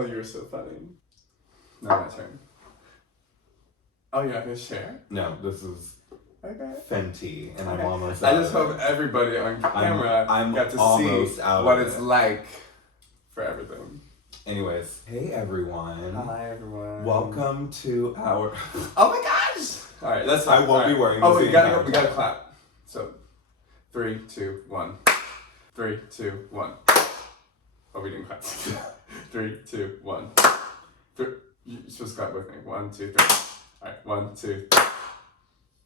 Oh, you're so funny. Now my turn. Oh, you're not going to share? No, this is okay. Fenty, and I'm almost out. I just hope everybody on camera got to see what it's like for everything. Anyways, hey everyone. Hi everyone. Welcome to our... Oh my gosh! Alright, let's I won't be wearing this. Oh, we gotta clap. So, 3, 2, 1. 3, 2, 1. Oh, we didn't clap. 3, 2, 1. You're supposed to clap with me. 1, 2, 3. Alright, 1, 2, 3.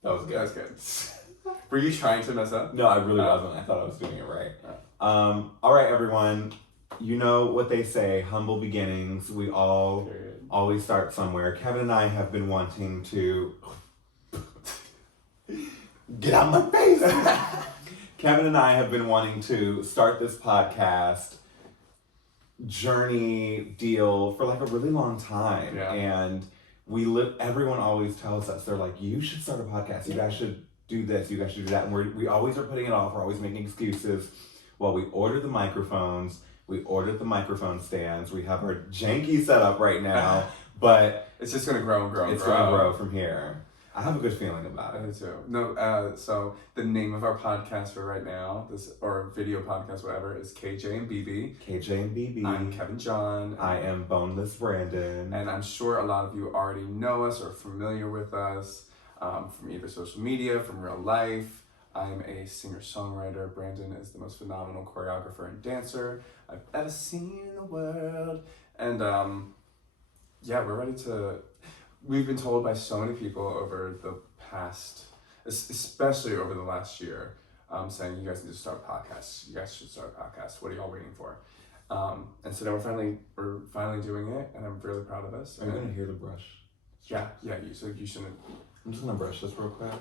That was good. That was good. Were you trying to mess up? No, I really wasn't. I thought I was doing it right. Alright, everyone. You know what they say, humble beginnings. We all always start somewhere. Kevin and I have been wanting to... Get out my face! Kevin and I have been wanting to start this podcast journey deal for like a really long time. Yeah. And everyone always tells us, they're like, you should start a podcast. You guys should do this. You guys should do that. And we always are putting it off. We're always making excuses. Well, we ordered the microphones. We ordered the microphone stands. We have our janky setup right now, but it's just gonna grow and grow. It's gonna grow from here. I have a good feeling about it. I do too. No, so the name of our podcast for right now, or video podcast, whatever, is KJ and BB. KJ and BB. I'm Kevin John. I am Boneless Brandon. And I'm sure a lot of you already know us or are familiar with us from either social media, from real life. I'm a singer-songwriter. Brandon is the most phenomenal choreographer and dancer I've ever seen in the world. And we're ready to... We've been told by so many people over the past, especially over the last year, saying you guys need to start podcasts. You guys should start a podcast. What are y'all waiting for? And so now we're finally doing it, and I'm really proud of us. Are you gonna hear the brush? Yeah. You shouldn't. I'm just gonna brush this real quick.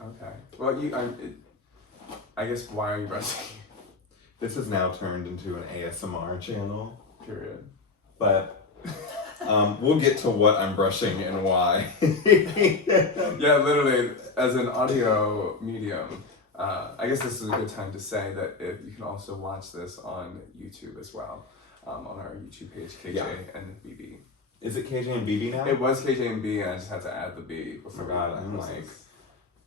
Okay. Well, I guess why are you brushing? This has now turned into an ASMR channel. Period. But we'll get to what I'm brushing and why. Yeah, literally, as an audio medium, I guess this is a good time to say that you can also watch this on YouTube as well, on our YouTube page, KJ and BB. Is it KJ and BB now? It was KJ and B, and I just had to add the B. Oh my god, I'm like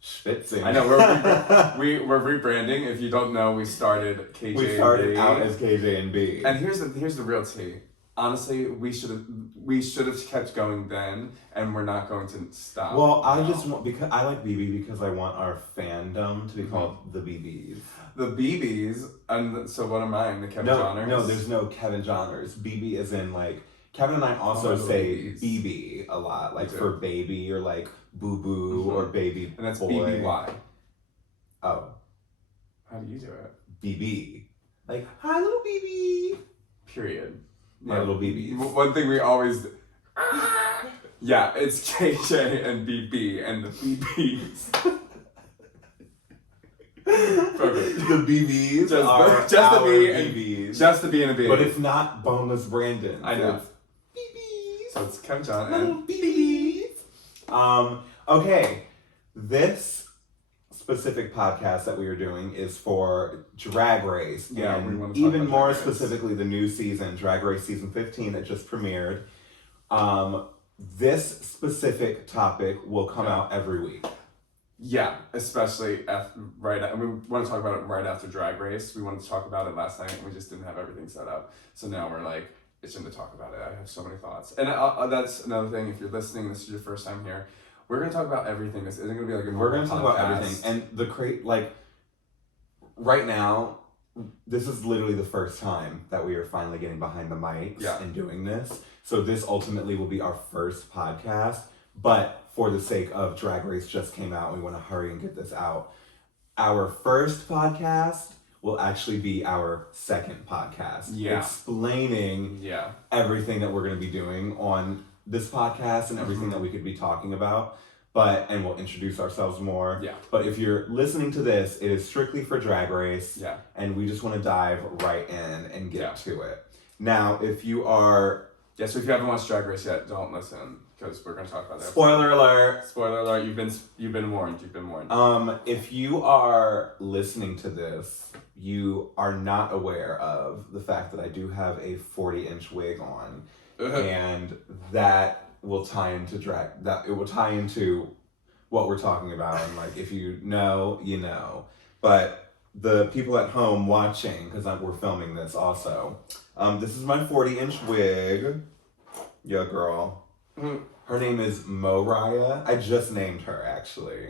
schwitzing. I know, we're rebranding. If you don't know, we started KJ and B. We started out as KJ and B. And here's the real tea. Honestly, we should have kept going then, and we're not going to stop. Well, I just want, because I like BB because I want our fandom to be called the BBs. The BBs, and so what am I? The Kevin Johners? No, there's no Kevin Johners. BB is in like, Kevin and I also say BB a lot, like for baby or like boo boo or baby. And that's boy. BBY. Oh. How do you do it? BB. Like, hi little BB. Period. My little BBs. One thing we always do. Yeah, it's KJ and BB and the BBs. Perfect. The BBs just the B and BBs. Just the B and a B. But it's not Boneless Brandon. I know. So it's BBs. So it's Kevin John and BBs. Okay. This specific podcast that we are doing is for Drag Race. Yeah, and we want to talk even about more Drag Race. specifically the new season, Drag Race season 15 that just premiered. This specific topic will come out every week. Yeah, especially we want to talk about it right after Drag Race. We wanted to talk about it last night, and we just didn't have everything set up. So now we're like, it's time to talk about it. I have so many thoughts. And that's another thing. If you're listening, this is your first time here, we're going to talk about everything. This isn't going to be like a normal We're going to talk about podcast. everything. And right now, this is literally the first time that we are finally getting behind the mics and doing this. So this ultimately will be our first podcast. But for the sake of Drag Race just came out, we want to hurry and get this out. Our first podcast will actually be our second podcast. Explaining everything that we're going to be doing on this podcast and everything that we could be talking about. And we'll introduce ourselves more. Yeah. But if you're listening to this, it is strictly for Drag Race. Yeah. And we just want to dive right in and get to it. Now, if you are... Yeah, so if you haven't watched Drag Race yet, don't listen. because we're going to talk about that. Spoiler alert. Spoiler alert. You've been warned. You've been warned. If you are listening to this, you are not aware of the fact that I do have a 40-inch wig on, and that will tie into it will tie into what we're talking about, and like if you know, you know. But the people at home watching, because we're filming this also, this is my 40-inch wig. Yeah, girl. Her name is Moriah. I just named her, actually.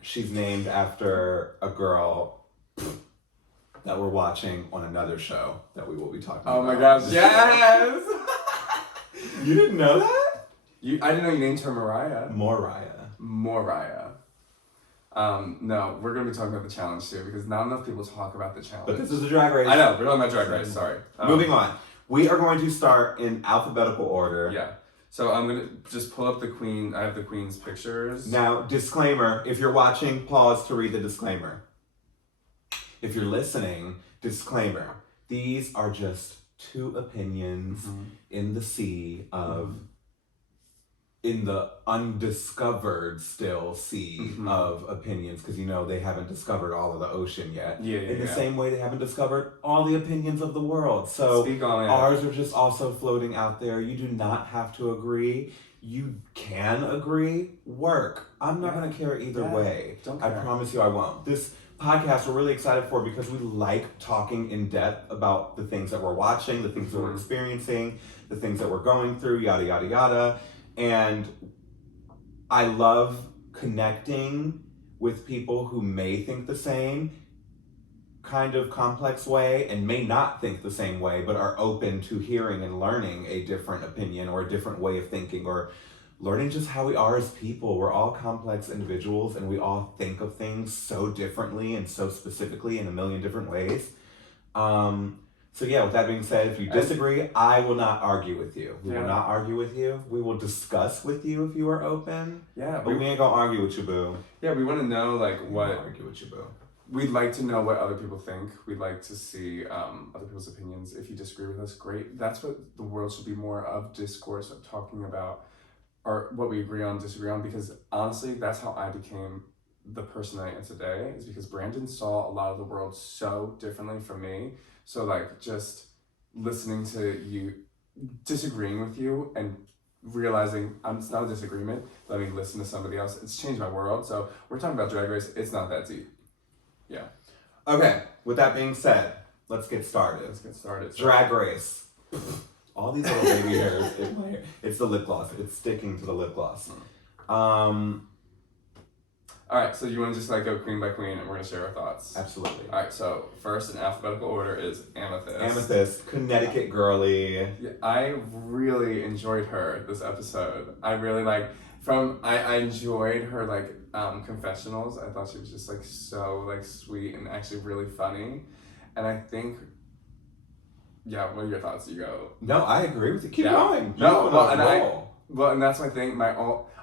She's named after a girl that we're watching on another show that we will be talking about. Oh my gosh, yes! You didn't know that? I didn't know you named her Mariah. Moriah. No, we're going to be talking about the challenge too, because not enough people talk about the challenge. But this is a Drag Race. I know, we're talking about Drag Race, sorry. Moving on. We are going to start in alphabetical order. Yeah. So I'm going to just pull up the queen. I have the queen's pictures. Now, disclaimer. If you're watching, pause to read the disclaimer. If you're listening, disclaimer. These are just two opinions in the sea of... in the undiscovered still sea of opinions, because they haven't discovered all of the ocean yet. In the same way they haven't discovered all the opinions of the world. So speak on it. Ours are just also floating out there. You do not have to agree. You can agree. Work. I'm not going to care either way. Don't care. I promise you I won't. This podcast we're really excited for because we like talking in depth about the things that we're watching, the things that we're experiencing, the things that we're going through, yada, yada, yada. And I love connecting with people who may think the same kind of complex way and may not think the same way, but are open to hearing and learning a different opinion or a different way of thinking, or learning just how we are as people. We're all complex individuals and we all think of things so differently and so specifically in a million different ways. So yeah, with that being said, if you disagree, I will not argue with you. We will not argue with you. We will discuss with you if you are open. Yeah. But we ain't gonna argue with you, boo. Yeah, we want to know what... argue with you, boo. We'd like to know what other people think. We'd like to see other people's opinions. If you disagree with us, great. That's what the world should be more of, discourse, of talking about or what we agree on, disagree on, because honestly, that's how I became the person I am today, is because Brandon saw a lot of the world so differently from me. So just listening to you, disagreeing with you and realizing it's not a disagreement, let me listen to somebody else. It's changed my world. So we're talking about Drag Race. It's not that deep. Yeah. Okay, with that being said, let's get started. Drag Race. All these little baby hairs in my hair. It's the lip gloss. It's sticking to the lip gloss. All right, so you want to just go queen by queen and we're going to share our thoughts? Absolutely. All right, so first in alphabetical order is Amethyst. Amethyst, Connecticut girly. Yeah, I really enjoyed her this episode. I really I enjoyed her confessionals. I thought she was just so sweet and actually really funny. And I think, yeah, what are your thoughts? You go. No, I agree with you. Keep going. And that's my thing.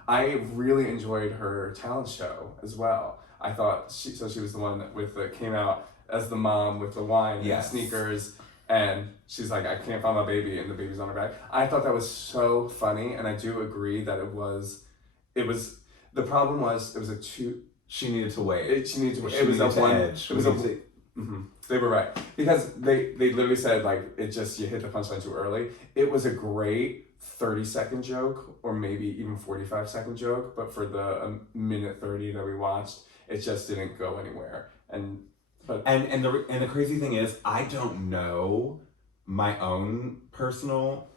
I really enjoyed her talent show as well. I thought she was the one that came out as the mom with the wine and sneakers, and she's like, I can't find my baby, and the baby's on her back. I thought that was so funny, and I do agree that it was. The problem was it was a two. She needed to wait. It was a one. Edge. It was a. They were right, because they literally said it just, you hit the punchline too early. It was a great 30-second joke, or maybe even 45-second joke, but for the minute 30 that we watched, it just didn't go anywhere. And the crazy thing is, I don't know my own personal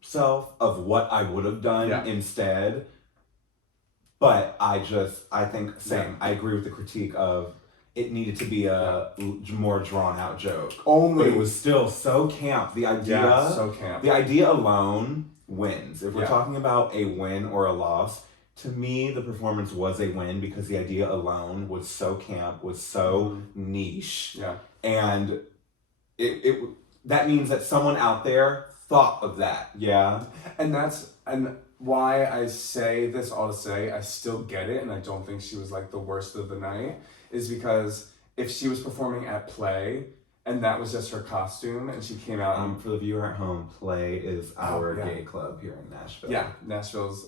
self of what I would have done instead, but I think same. I agree with the critique of it needed to be a more drawn out joke. But it was still so camp. The idea, so camp. The idea alone wins. If we're talking about a win or a loss, to me the performance was a win because the idea alone was so camp, was so niche. Yeah. And it that means that someone out there thought of that. Yeah. And why I say this all to say I still get it, and I don't think she was the worst of the night, is because if she was performing at Play and that was just her costume, and she came out. For the viewer at home, Play is our gay club here in Nashville. Yeah, Nashville's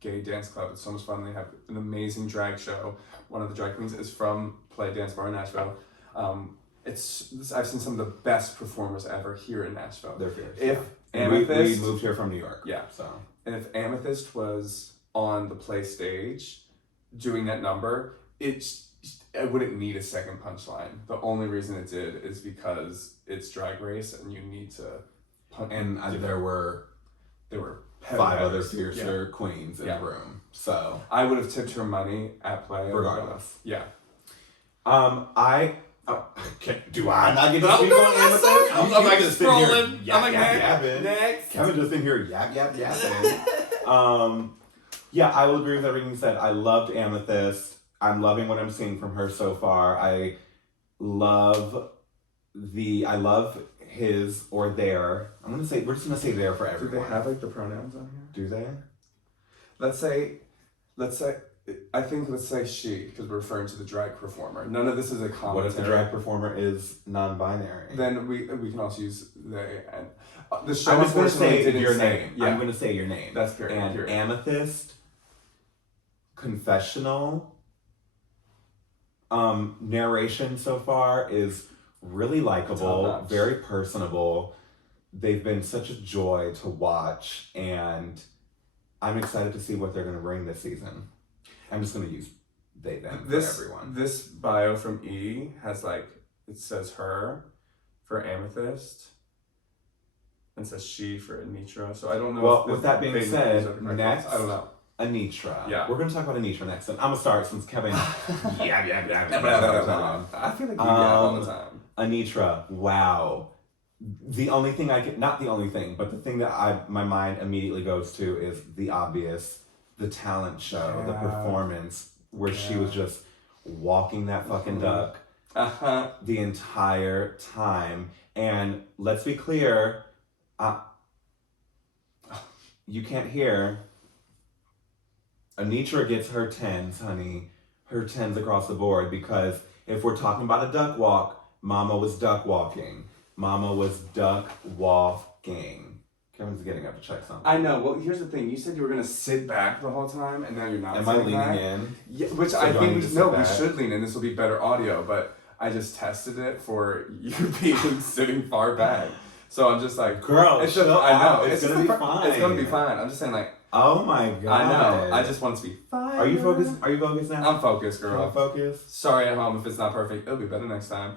gay dance club. It's so much fun. They have an amazing drag show. One of the drag queens is from Play Dance Bar in Nashville. I've seen some of the best performers ever here in Nashville. They're fierce. If Amethyst, we moved here from New York. Yeah. So. And if Amethyst was on the Play stage doing that number, I wouldn't need a second punchline. The only reason it did is because it's Drag Race and you need to punch. And there were 5 other fiercer queens in the room. So I would have tipped her money at Play. Regardless. Yeah. Do I not get to speak on Amethyst? I'm like scrolling. I'm like, yapping. Next. Kevin just in here yapping. Yeah, I will agree with everything you said. I loved Amethyst. I'm loving what I'm seeing from her so far. I love his or their. We're just gonna say their for everyone. Do they have like the pronouns on here? Do they? Let's say she, because we're referring to the drag performer. None of this is a commentary. What if the drag performer is non-binary? Then we can also use they and the show. I'm just gonna say your say, name. Yeah. I'm gonna say your name. That's period. And period. Amethyst, confessional, narration so far is really likable, very personable. They've been such a joy to watch, and I'm excited to see what they're going to bring this season. I'm just going to use they, them for everyone. This bio from E has it says her for Amethyst, and says she for Anitra. So I don't know. Well, with that being said, next, I don't know. Anitra. Yeah. We're going to talk about Anitra next. And I'm going to start since Kevin... I feel like you all the time. Anitra, wow. The only thing not the only thing, but the thing that my mind immediately goes to is the obvious, the talent show, the performance, where she was just walking that fucking duck the entire time. And let's be clear, you can't hear... Anitra gets her 10s, honey. Her 10s across the board, because if we're talking about a duck walk, Mama was duck walking. Mama was duck walking. Kevin's getting up to check something. I know. Well, here's the thing. You said you were going to sit back the whole time, and now you're not. Am I leaning in? Yeah, which I think we should lean in. This will be better audio, but I just tested it for you being sitting far back. So I'm just like, girl, I know. It's going to be fine. It's going to be fine. I'm just saying oh my God. I know. I just want it to be fine. Are you focused? Are you focused now? I'm focused, girl. I'm focused. Sorry at home if it's not perfect. It'll be better next time.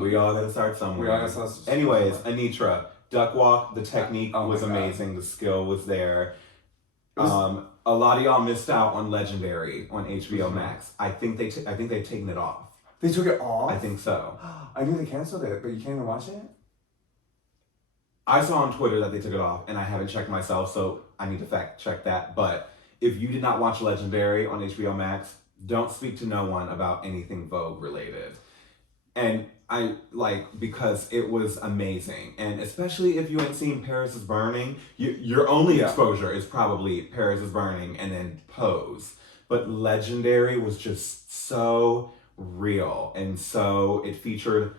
We all gotta start somewhere. Anyways, Anitra, duck walk, the technique was amazing. The skill was there. A lot of y'all missed out on Legendary on HBO Max. I think they've taken it off. They took it off? I think so. I knew they canceled it, but you can't even watch it? I saw on Twitter that they took it off, and I haven't checked myself, so I need to fact check that. But if you did not watch Legendary on HBO Max, don't speak to no one about anything Vogue related. And because it was amazing. And especially if you ain't seen Paris is Burning, your only exposure is probably Paris is Burning and then Pose. But Legendary was just so real. And so it featured,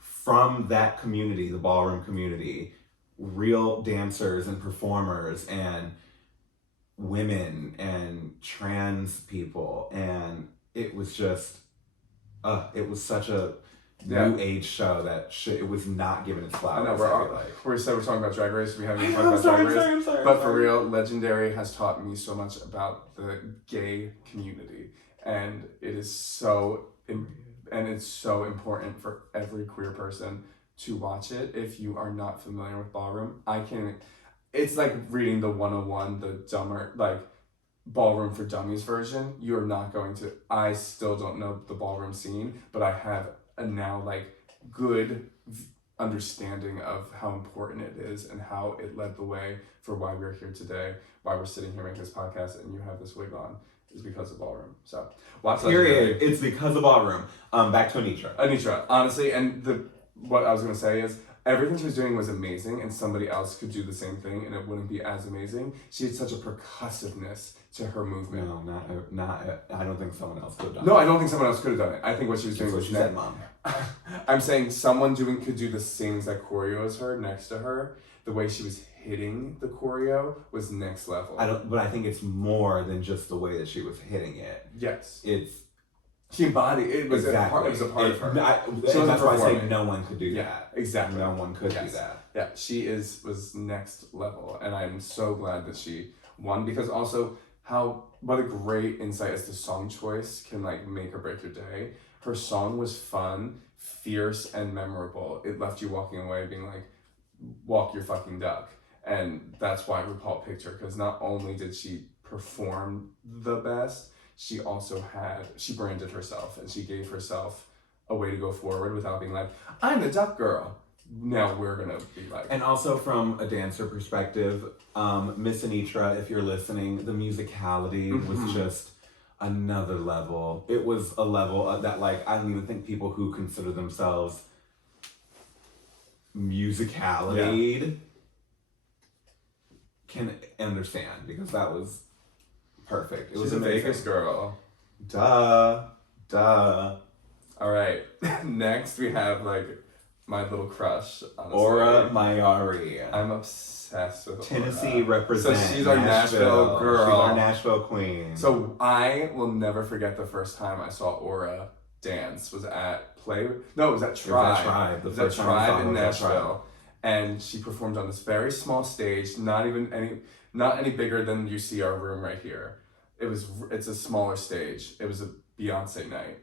from that community, the ballroom community, real dancers and performers and women and trans people. And it was just... it was such a new age show that it was not given its flowers. I know, we're talking about Drag Race. We haven't even talked about Drag Race. I'm sorry. But for real, Legendary has taught me so much about the gay community. And it's so important for every queer person to watch it. If you are not familiar with ballroom, it's like reading the 101, the dumber, Ballroom for Dummies version. You're not going to... I still don't know the ballroom scene, but I have a now good understanding of how important it is and how it led the way for why we're here today, why we're sitting here making this podcast, and you have this wig on is because of ballroom. So watch that. Period. It's because of ballroom. Back to Anitra, honestly, and what I was gonna say is, everything she was doing was amazing, and somebody else could do the same thing, and it wouldn't be as amazing. She had such a percussiveness to her movement. No, not. I don't think someone else could have done it. No, I don't think someone else could have done it. I think what she was doing was Mom. I'm saying someone could do the same exact choreo as her next to her. The way she was hitting the choreo was next level. But I think it's more than just the way that she was hitting it. Yes. She embodied it. Was exactly. It was a part of her. That's why I say no one could do that. Exactly. No one could do that. Yeah, she was next level, and I'm so glad that she won, because also what a great insight as to song choice can like make or break your day. Her song was fun, fierce, and memorable. It left you walking away being like, walk your fucking duck. And that's why RuPaul picked her, because not only did she perform the best, she branded herself, and she gave herself a way to go forward without being like, I'm the duck girl. Now we're gonna be like. And also from a dancer perspective, Miss Anitra, if you're listening, the musicality was just another level. It was a level that like, I don't even think people who consider themselves musicality can understand, because that was perfect. It She's was a amazing. Vegas girl. Duh. All right. Next we have like my little crush, honestly. Aura Mayari. I'm obsessed with Tennessee Aura. represents. So she's our Nashville girl. She's our Nashville queen. So I will never forget the first time I saw Aura dance was at Play. No, it was at Tribe. The first Tribe in Nashville, and she performed on this very small stage, not any bigger than you see our room right here. It's a smaller stage. It was a Beyonce night,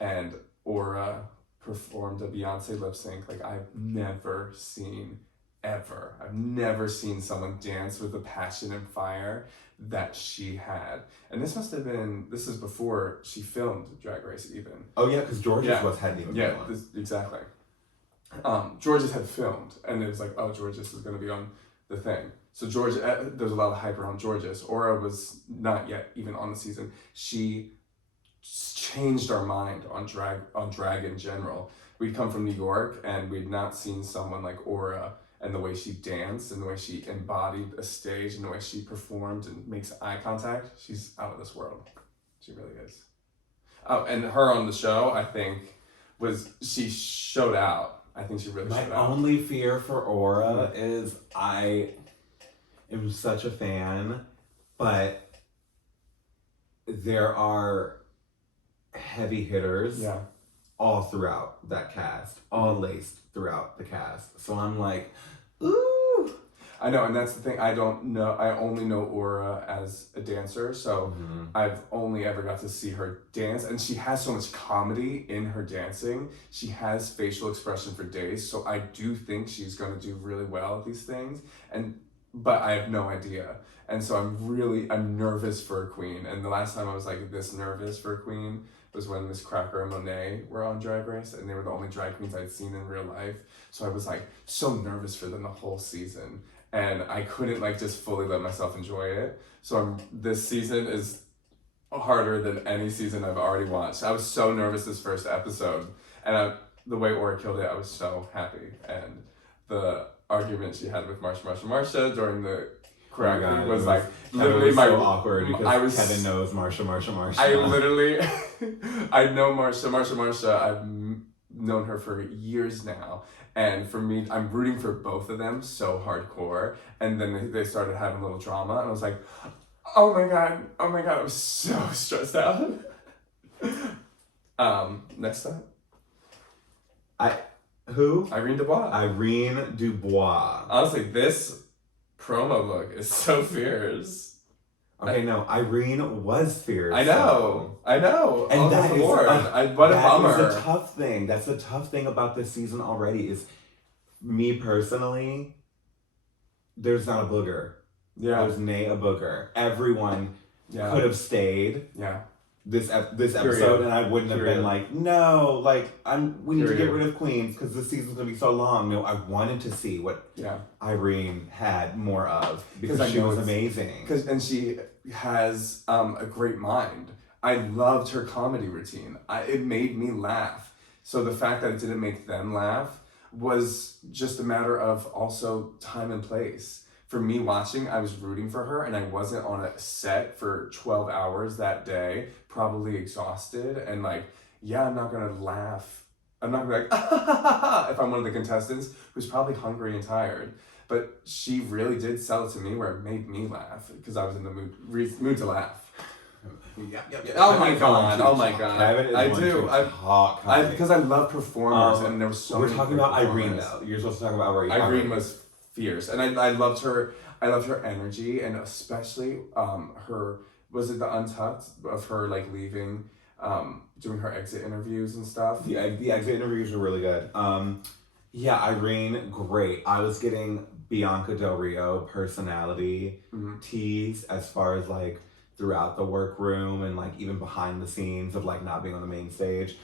and Aura performed a Beyonce lip sync like I've never seen ever. I've never seen someone dance with the passion and fire that she had. And this is before she filmed Drag Race even. Oh yeah, because George's hadn't even been on. Exactly. George's had filmed, and it was like, oh, George's is going to be on the thing. So there's a lot of hype around George's. Aura was not yet even on the season. She changed our mind on drag in general. We'd come from New York, and we'd not seen someone like Aura, and the way she danced, and the way she embodied a stage, and the way she performed and makes eye contact. She's out of this world. She really is. Oh, and her on the show, I think, she showed out. I think she really showed out. My only fear for Aura is I am such a fan, but there are heavy hitters all throughout that cast, all laced throughout the cast. So I'm like, ooh. I know, and that's the thing. I don't know. I only know Aura as a dancer, so I've only ever got to see her dance, and she has so much comedy in her dancing. She has facial expression for days, so I do think she's going to do really well at these things. But I have no idea, and so I'm nervous for a queen. And the last time I was like this nervous for a queen was when Miss Cracker and Monet were on Drag Race, and they were the only drag queens I'd seen in real life. So I was like so nervous for them the whole season. And I couldn't like just fully let myself enjoy it. So this season is harder than any season I've already watched. I was so nervous this first episode, and the way Aura killed it, I was so happy. And the argument she had with Marsha during the choreography was like literally so awkward because Kevin knows Marsha. I literally, I know Marsha. I've known her for years now. And for me, I'm rooting for both of them so hardcore. And then they started having a little drama, and I was like, oh my god, I was so stressed out. Next up. Who? Irene Dubois. Irene Dubois. Honestly, this promo look is so fierce. Okay, no, Irene was fierce. I know. And that is what a bummer. That is a tough thing. That's the tough thing about this season already is, me personally, there's not a booger. Yeah. There's a booger. Everyone could have stayed. Yeah. This episode, and I wouldn't have been like, no, like we need to get rid of queens because this season's gonna be so long. No, I wanted to see what Irene had more of because she was amazing. And she has a great mind. I loved her comedy routine. It made me laugh. So the fact that it didn't make them laugh was just a matter of also time and place. For me watching, I was rooting for her, and I wasn't on a set for 12 hours that day, probably exhausted, and like, I'm not gonna laugh I'm not gonna be like, if I'm one of the contestants who's probably hungry and tired. But she really did sell it to me where it made me laugh because I was in the mood to laugh. Yep. Oh my god! Oh my god! Kevin is I one do. to talk company. Because I love performers, and there was so. We're many talking about performers. Irene though. You're supposed to talk about Irene. Irene was fierce, and I loved her. I loved her energy, and especially her. Was it the Untucked of her like leaving, doing her exit interviews and stuff? The exit interviews were really good. Yeah, Irene, great. I was getting Bianca Del Rio personality tease as far as like throughout the workroom and like even behind the scenes of like not being on the main stage.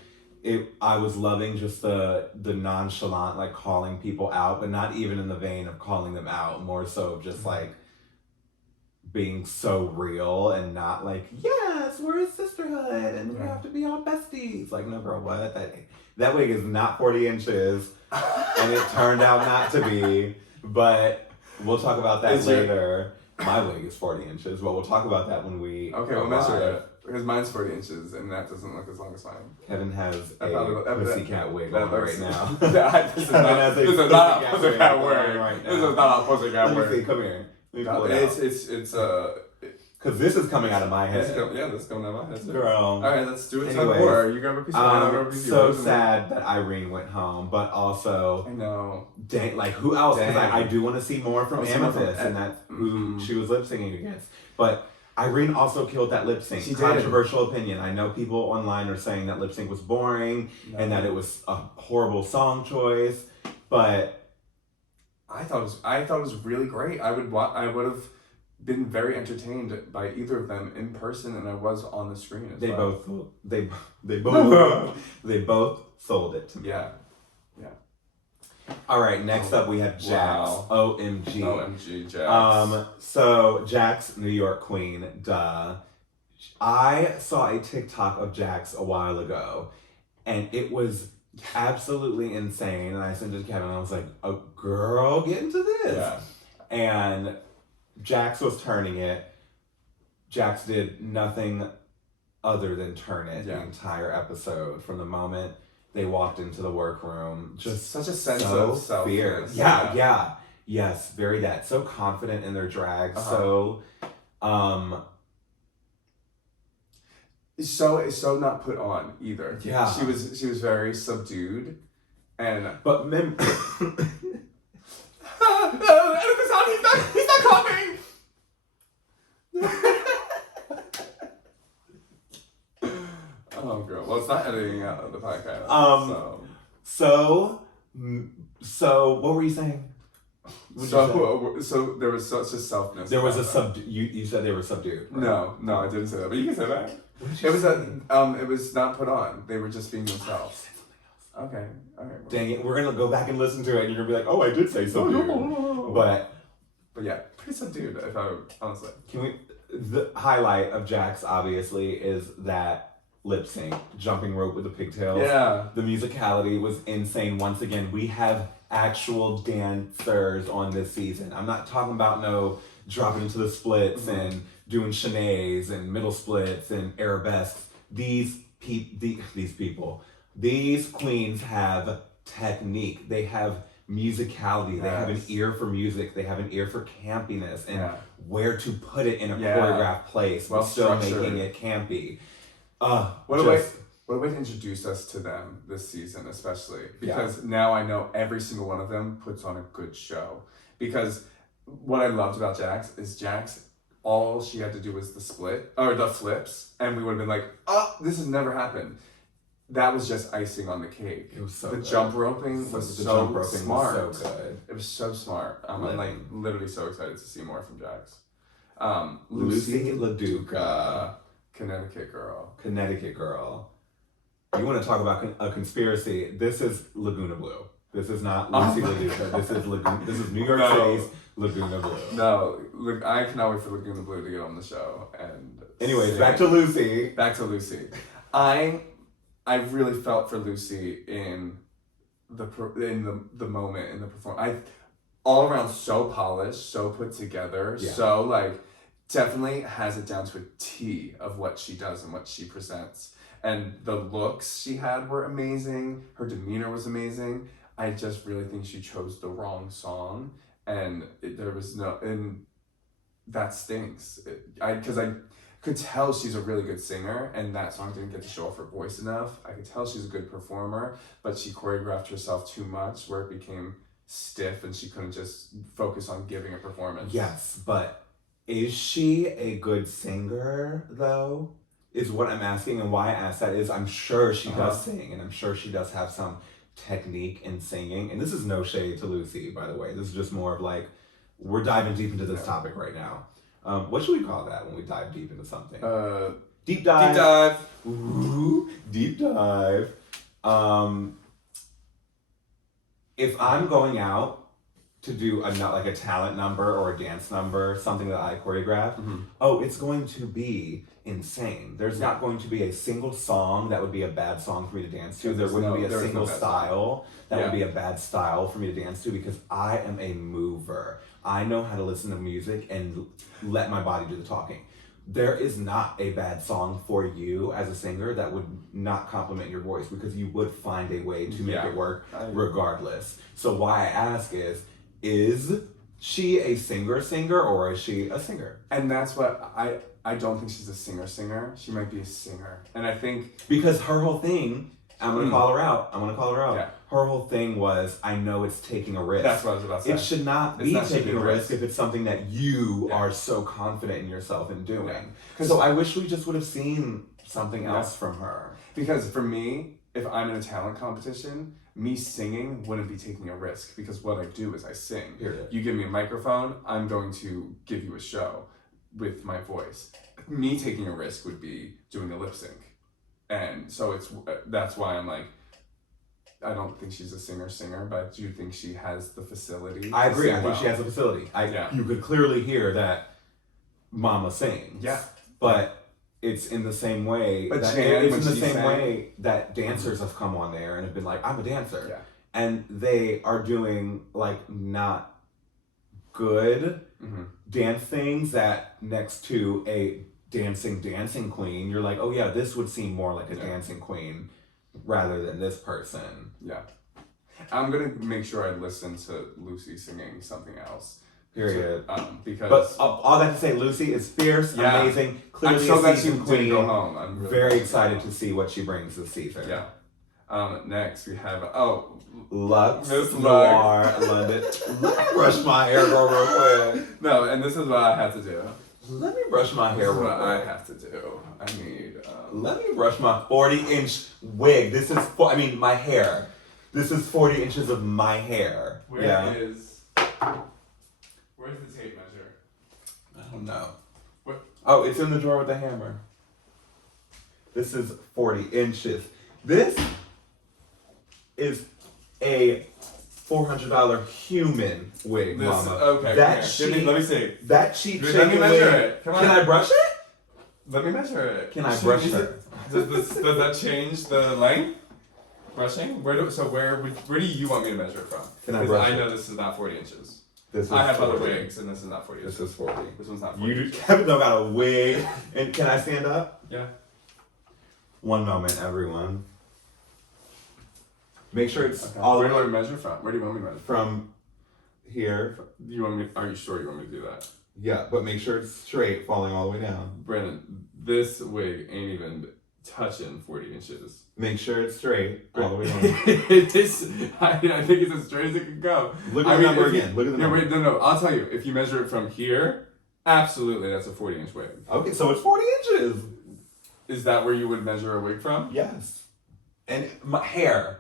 I was loving just the nonchalant like calling people out, but not even in the vein of calling them out, more so of just like being so real and not like, yes, we're a sisterhood and we have to be all besties. Like, no girl, what? That wig is not 40 inches and it turned out not to be, but we'll talk about that later. My wig is 40 inches, but we'll talk about that when we we'll measure that. Because mine's 40 inches and that doesn't look as long as mine. Kevin has a pussycat wig on right now. This is not a pussycat wig. This is not a pussycat wig. Let me see, come here. It's because this is coming out of my head. This is coming out of my head. Girl. All right, let's do it. Anyways, more. You grab a piece of mine, I'll grab a piece of yours. So sad that Irene went home, but also I know. Dang, like who else? Because I do want to see more from Amethyst, and that's who Mm-hmm. she was lip syncing against. But Irene also killed that lip sync. She Controversial opinion. I know people online are saying that lip sync was boring and that it was a horrible song choice, but I thought it was really great. I would have been very entertained by either of them in person, and I was on the screen as well. They both sold it to me. Yeah. All right, next up we have Jax. Wow. OMG, Jax. So Jax, New York Queen, duh. I saw a TikTok of Jax a while ago, and it was absolutely insane. And I sent it to Kevin, and I was like, "Oh, girl, get into this!" Yeah. And Jax was turning it. Jax did nothing other than turn it the entire episode from the moment they walked into the workroom. Just such a sense of self. Yeah. Yes, very that. So confident in their drag. So not put on either. Yeah. She was very subdued, and but he's not coming. Oh, girl. Well, it's not editing out the podcast. So what were you saying? So there was such a selfness. There was a you said they were subdued. Right? No, I didn't say that. But you can say that. It was not put on. They were just being themselves. Okay. All right. Dang it, we're gonna go back and listen to it, and you're gonna be like, "Oh, I did say subdued." But yeah, pretty subdued. If I honestly. The highlight of Jax obviously is that lip sync, jumping rope with the pigtails. Yeah. The musicality was insane. Once again, we have actual dancers on this season. I'm not talking about no dropping into the splits and doing shenanigans and middle splits and arabesques. These queens have technique. They have musicality. They have an ear for music. They have an ear for campiness and where to put it in a choreographed place while still making it campy. What a way to introduce us to them this season, especially because now I know every single one of them puts on a good show. Because what I loved about Jax is all she had to do was the split or the flips, and we would have been like, "Oh, this has never happened." That was just icing on the cake. It was so the good. jump roping was so smart. Was so good. It was so smart. I'm like literally so excited to see more from Jax. Lucy LaDuca. Connecticut girl. You want to talk about a conspiracy? This is Laguna Blue. This is not Lucy LaDuca. This is New York City's Laguna Blue. No, look, I cannot wait for Laguna Blue to get on the show. And anyways, back to Lucy. I really felt for Lucy in the moment in the performance. All around so polished, so put together, so like definitely has it down to a T of what she does and what she presents. And the looks she had were amazing. Her demeanor was amazing. I just really think she chose the wrong song, and that stinks. Because I could tell she's a really good singer, and that song didn't get to show off her voice enough. I could tell she's a good performer, but she choreographed herself too much, where it became stiff, and she couldn't just focus on giving a performance. Yes, but is she a good singer, though? Is what I'm asking, and why I ask that is I'm sure she does sing, and I'm sure she does have some technique in singing. And this is no shade to Lucy, by the way. This is just more of like, we're diving deep into this topic right now. What should we call that when we dive deep into something? Deep dive. Deep dive. Ooh, deep dive. If I'm going out to do like a talent number or a dance number, something that I choreograph, it's going to be insane. There's not going to be a single song that would be a bad song for me to dance to. There wouldn't be a single style that would be a bad style for me to dance to, because I am a mover. I know how to listen to music and let my body do the talking. There is not a bad song for you as a singer that would not compliment your voice, because you would find a way to make it work regardless. So why I ask is she a singer or is she a singer? And that's what I don't think she's a singer. She might be a singer. And I think because her whole thing, I'm gonna call her out. Yeah. Her whole thing was, I know it's taking a risk. That's what I was about to say. It should not be taking a risk if it's something that you are so confident in yourself in doing. Yeah. So I wish we just would have seen something else from her. Because for me, if I'm in a talent competition, me singing wouldn't be taking a risk, because what I do is I sing. Period. You give me a microphone, I'm going to give you a show with my voice. Me taking a risk would be doing a lip sync. And so that's why I'm like, I don't think she's a singer, but I do think she has the facility. I agree. I think she has the facility. You could clearly hear that Mama sings. Yeah. But it's in the same way. But it's in the same way that dancers have come on there and have been like, I'm a dancer. Yeah. And they are doing like not good dance things that next to a dancing queen, you're like, oh yeah, this would seem more like a dancing queen rather than this person. Yeah. I'm gonna make sure I listen to Lucy singing something else. Period. Because but all that to say, Lucy is fierce, amazing, clearly I'm so a glad seasoned she queen. didn't go home. I'm really very excited to see what she brings this season. Yeah. Next we have Lux Miss Noir London. Let me brush my hair real quick. No, and this is what I have to do. Let me brush my hair real quick. I have to do. I need. Let me brush my 40-inch wig. This is my hair. This is 40 inches of my hair. Where's the tape measure? I don't know. What? Oh, it's in the drawer with the hammer. This is 40 inches. This is a $400 human wig, Mama. Okay. That sheet. Let me see. That cheap Let me measure wig. it. Come on. Can I brush it? Let me measure it. Can I brush it? Does that change the length? Brushing? Where do you want me to measure it from? Can I brush I it? know this is not 40 inches. This is I have 40. other wigs, and this is not 40 inches. This is 40. This one's not 40 inches. Kevin don't got a wig. And can I stand up? Yeah. One moment, everyone. Make sure it's all Where the do way I measure from? Where do you want me to measure from here. Are you sure you want me to do that? Yeah, but make sure it's straight, falling all the way down. Brandon, this wig ain't even touching 40 inches. Make sure it's straight, all the way down. It is. I think it's as straight as it can go. Look at the number again. Look at the number. Wait, no. I'll tell you. If you measure it from here, absolutely, that's a 40-inch wig. Okay, so it's 40 inches. Is that where you would measure a wig from? Yes. And my hair.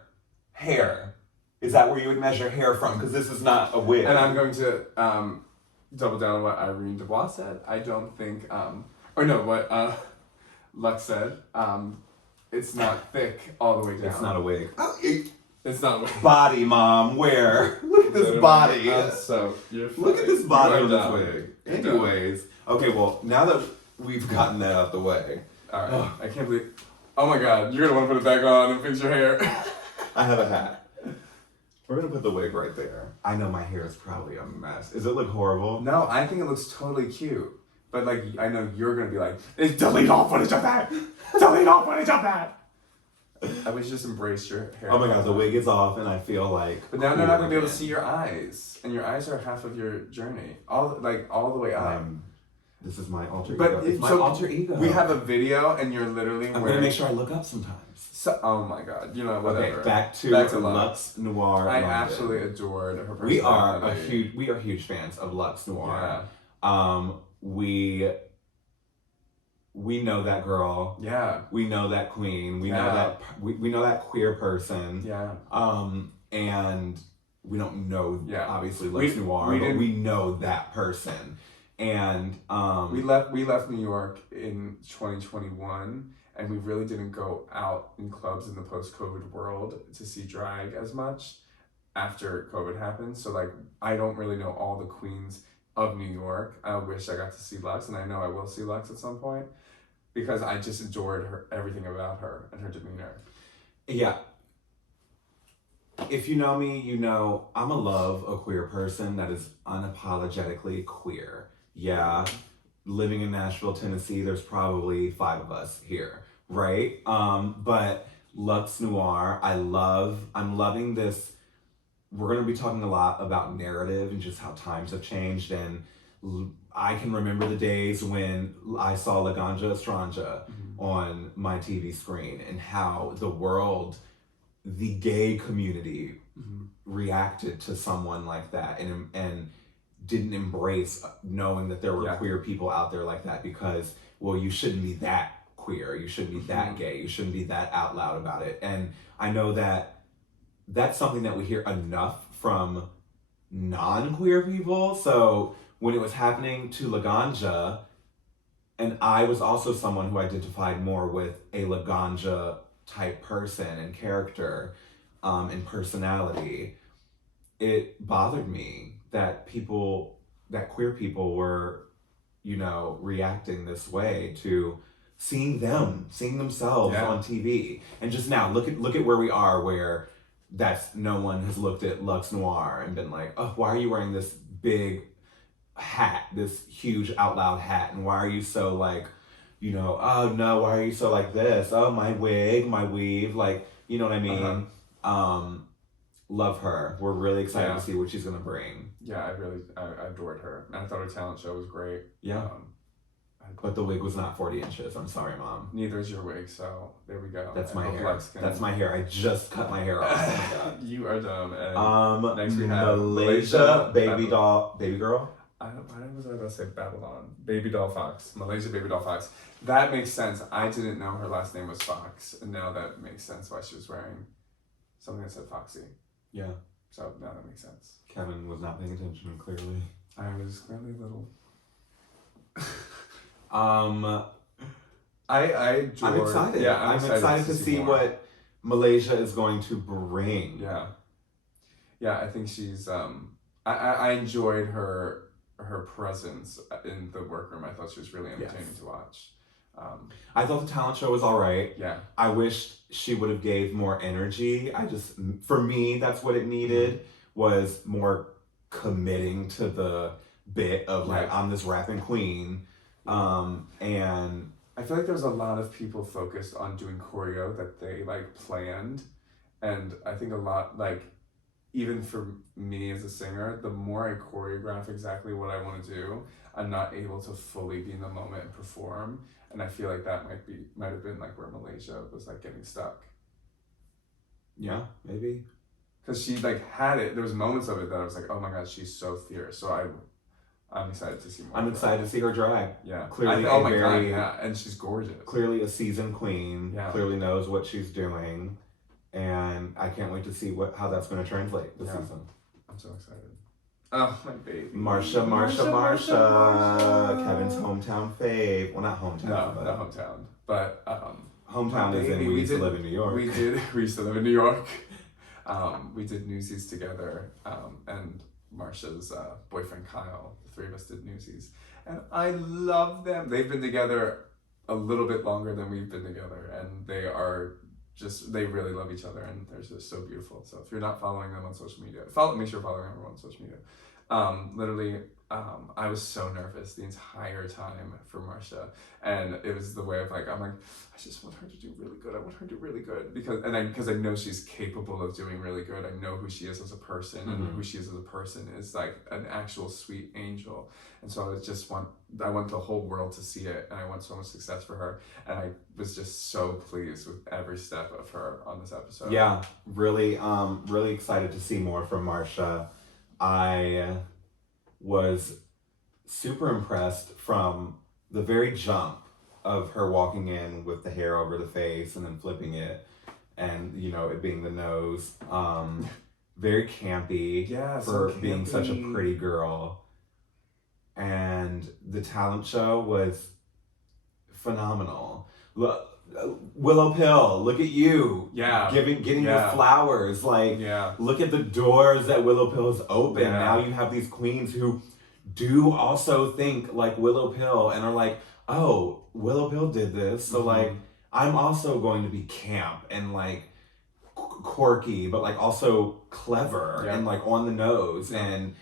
Is that where you would measure hair from? Because this is not a wig. And I'm going to double down on what Irene Dubois said. I don't think, what Lux said. It's not thick all the way down. It's not a wig. It's not a wig. Body, Mom. Where? Look at this body. So you're Look at this body on this wig. You're Anyways. Okay, well, now that we've gotten that out the way. All right. I can't believe. Oh my God, you're gonna want to put it back on and fix your hair. I have a hat. We're gonna put the wig right there. I know my hair is probably a mess. Does it look horrible? No, I think it looks totally cute. But like, I know you're gonna be like, delete all footage of that! Delete all footage of that! I wish just embrace your hair. Oh my god, the wig is off and I feel like. But now they're not gonna be able to see your eyes. And your eyes are half of your journey. All the way up. This is my alter but ego. It's my alter ego. We have a video and you're literally I'm gonna make sure I look up sometimes. So, oh my god, you know, whatever. Okay, back to Lux Noir. I London. absolutely adored her personality. We are huge fans of Lux Noir. Yeah. We know that girl. Yeah. We know that queen. We know that we know that queer person. Yeah. And we don't know obviously Lux Noir, but we know that person. And we left New York in 2021, and we really didn't go out in clubs in the post-COVID world to see drag as much after COVID happened. So like, I don't really know all the queens of New York. I wish I got to see Lux, and I know I will see Lux at some point, because I just adored her, everything about her and her demeanor. Yeah. If you know me, you know I'm a queer person that is unapologetically queer. Yeah, living in Nashville, Tennessee, there's probably 5 of us here, right? But Lux Noir, I'm loving this. We're going to be talking a lot about narrative and just how times have changed. And I can remember the days when I saw La Ganja Estranja on my TV screen, and how the world, the gay community, reacted to someone like that, and didn't embrace knowing that there were queer people out there like that, because, well, you shouldn't be that queer, you shouldn't be that gay, you shouldn't be that out loud about it. And I know that that's something that we hear enough from non-queer people. So when it was happening to La Ganja, and I was also someone who identified more with a La Ganja type person and character and personality, it bothered me that queer people were, reacting this way to seeing themselves on TV. And just now, look at where we are, where no one has looked at Lux Noir and been like, oh, why are you wearing this big hat, this huge out loud hat, and why are you so like, oh no, why are you so like this? Oh, my wig, my weave, like, you know what I mean? Love her. We're really excited to see what she's gonna bring. Yeah, I adored her. I thought her talent show was great. Yeah. But the wig was not 40 inches. I'm sorry, Mom. Neither is your wig, so there we go. That's my hair. That's my hair. I just cut my hair off. Oh my god. You are dumb. And next we have Malaysia baby girl. Why was I about to say Babylon? Baby doll Fox. Malaysia baby doll Fox. That makes sense. I didn't know her last name was Fox, and now that makes sense why she was wearing something that said Foxy. Yeah. So now that makes sense. Kevin was not paying attention, clearly. I was clearly little. I'm excited. Yeah, I'm excited to see what Malaysia is going to bring. Yeah. Yeah, I think she's I enjoyed her presence in the workroom. I thought she was really entertaining to watch. I thought the talent show was all right. Yeah. I wish she would have gave more energy. For me, that's what it needed, was more committing to the bit of like, I'm this rapping queen. And I feel like there's a lot of people focused on doing choreo that they like planned. And I think a lot, like, even for me as a singer, the more I choreograph exactly what I want to do, I'm not able to fully be in the moment and perform. And I feel like that might have been like where Malaysia was like getting stuck. Yeah, maybe. Because she like had it, there was moments of it that I was like, oh my god, she's so fierce. So I'm excited to see more. I'm excited to see her drag. Yeah. Clearly and she's gorgeous. Clearly a seasoned queen. Yeah. Clearly knows what she's doing. And I can't wait to see how that's going to translate this season. I'm so excited. Oh, my baby. Marsha. Kevin's hometown fave. Well, not hometown. No, not hometown. But, hometown is in we used to live in New York. We used to live in New York. We did Newsies together. And Marsha's boyfriend, Kyle, the 3 of us did Newsies. And I love them. They've been together a little bit longer than we've been together. And they really love each other, and they're just so beautiful. So if you're not following them on social media, make sure you're following everyone on social media. Literally, I was so nervous the entire time for Marcia, and it was the way of like, I'm like, I just want her to do really good. I want her to do really good because I know she's capable of doing really good. I know who she is as a person, and who she is as a person is like an actual sweet angel. And so I want the whole world to see it, and I want so much success for her. And I was just so pleased with every step of her on this episode. Yeah, really, really excited to see more from Marcia. I was super impressed from the very jump of her walking in with the hair over the face and then flipping it, and it being the nose. Very campy for being such a pretty girl. And the talent show was phenomenal. Willow Pill, look at you. Yeah. Getting your flowers. Like, look at the doors that Willow Pill has opened. Yeah. Now you have these queens who do also think like Willow Pill and are like, oh, Willow Pill did this. So like, I'm also going to be camp and like quirky, but like also clever and like on the nose and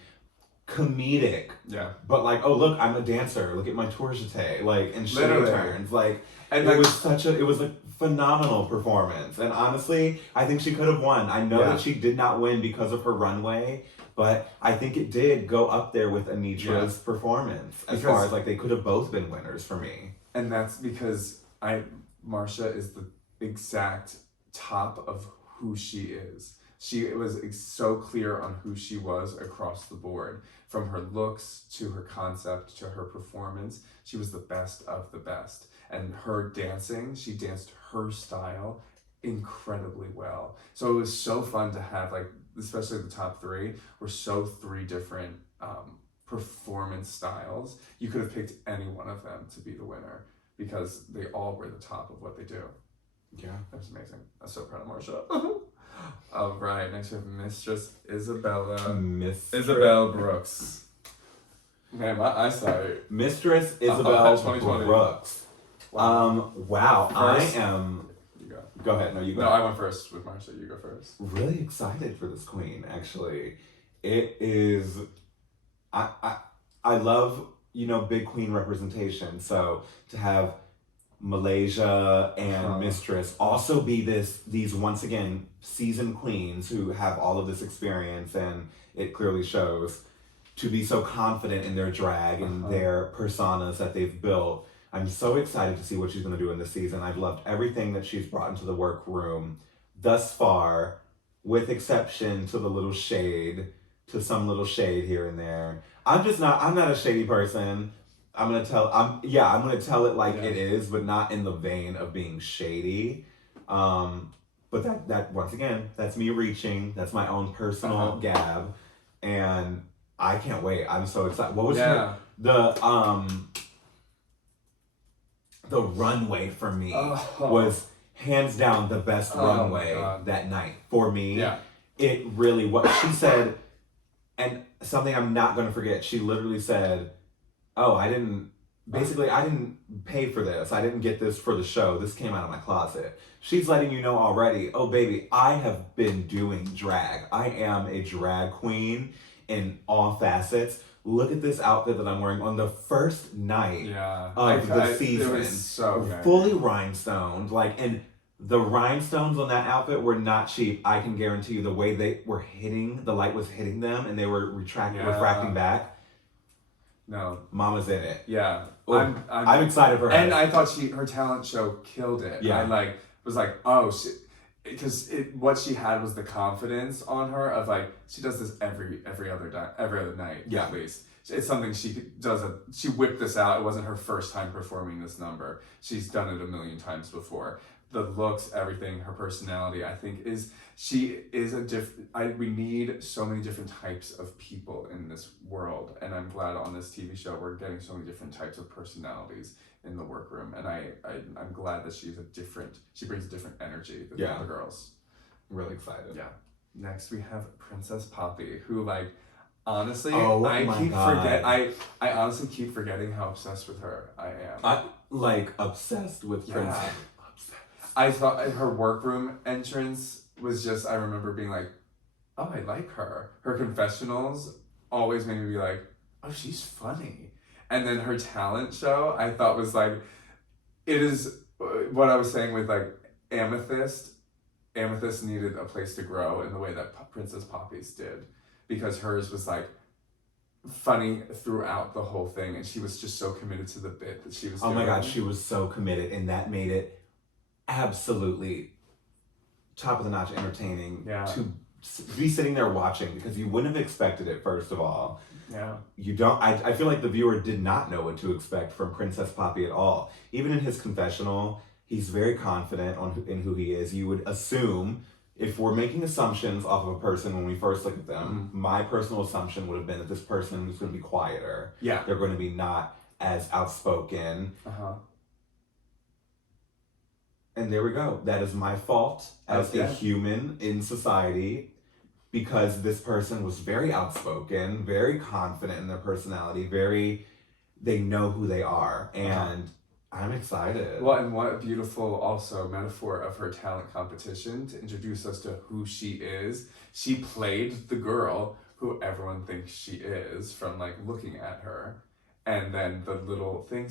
comedic. Yeah. But like, oh look, I'm a dancer. Look at my tour jete. Like, and shade turns. Like, and it was a phenomenal performance. And honestly, I think she could have won. I know that she did not win because of her runway, but I think it did go up there with Anitra's performance as far as like they could have both been winners for me. And that's because Marcia is the exact top of who she is. She was so clear on who she was across the board. From her looks to her concept to her performance, she was the best of the best. And her dancing, she danced her style incredibly well. So it was so fun to have, like, especially the top three were three different performance styles. You could have picked any one of them to be the winner because they all were the top of what they do. Yeah, that was amazing. I'm so proud of Marcia. All right, next we have Mistress Isabella. Isabel Brooks. Man, my eyesight. Mistress Isabel Brooks. Wow. First, I am. You go. Go ahead. No, you go. No, I went first with Marcia. You go first. Really excited for this queen. Actually, it is. I love big queen representation. So to have Malaysia and Mistress also be these once again seasoned queens who have all of this experience, and it clearly shows, to be so confident in their drag and their personas that they've built. I'm so excited to see what she's going to do in this season. I've loved everything that she's brought into the workroom thus far, with exception to some little shade here and there. I'm not a shady person. I'm gonna tell it like it is, but not in the vein of being shady. But that once again, that's me reaching. That's my own personal gab, and I can't wait. I'm so excited. What was the runway for me was hands down the best runway that night for me. Yeah. It really, what she said, and something I'm not gonna forget. She literally said, oh, I didn't pay for this. I didn't get this for the show. This came out of my closet. She's letting you know already, oh baby, I have been doing drag. I am a drag queen in all facets. Look at this outfit that I'm wearing on the first night of the season. It was so good. Fully rhinestoned. And the rhinestones on that outfit were not cheap. I can guarantee you the way they were hitting, the light was hitting them and they were refracting back. No, Mama's in it. Yeah, I'm excited for her. And I thought her talent show killed it. Yeah, I was like, oh, because what she had was the confidence on her of she does this every other night at least. It's something she does. She whipped this out. It wasn't her first time performing this number. She's done it a million times before. The looks, everything, her personality, I think we need so many different types of people in this world, and I'm glad on this TV show we're getting so many different types of personalities in the workroom, and I'm glad that she brings a different energy than the other girls. I'm really excited. Yeah. Next we have Princess Poppy, who honestly, I honestly keep forgetting how obsessed with her I am. Obsessed with Princess. I thought her workroom entrance was just, I remember being like, oh, I like her. Her confessionals, always made me be like, oh, she's funny. And then her talent show, I thought was like, it is what I was saying with like Amethyst. Amethyst needed a place to grow in the way that Princess Poppy's did, because hers was like funny throughout the whole thing, and she was just so committed to the bit that she was doing. Oh my god, she was so committed, and that made it absolutely top of the notch entertaining to be sitting there watching, because you wouldn't have expected it, first of all. Yeah. You don't, I feel like the viewer did not know what to expect from Princess Poppy at all. Even in his confessional, he's very confident in who he is. You would assume, if we're making assumptions off of a person when we first look at them, my personal assumption would have been that this person is going to be quieter. Yeah. They're going to be not as outspoken. And there we go. That is my fault as a human in society, because this person was very outspoken, very confident in their personality, they know who they are. And I'm excited. Well, and what a beautiful also metaphor of her talent competition to introduce us to who she is. She played the girl who everyone thinks she is from like looking at her. And then the little thing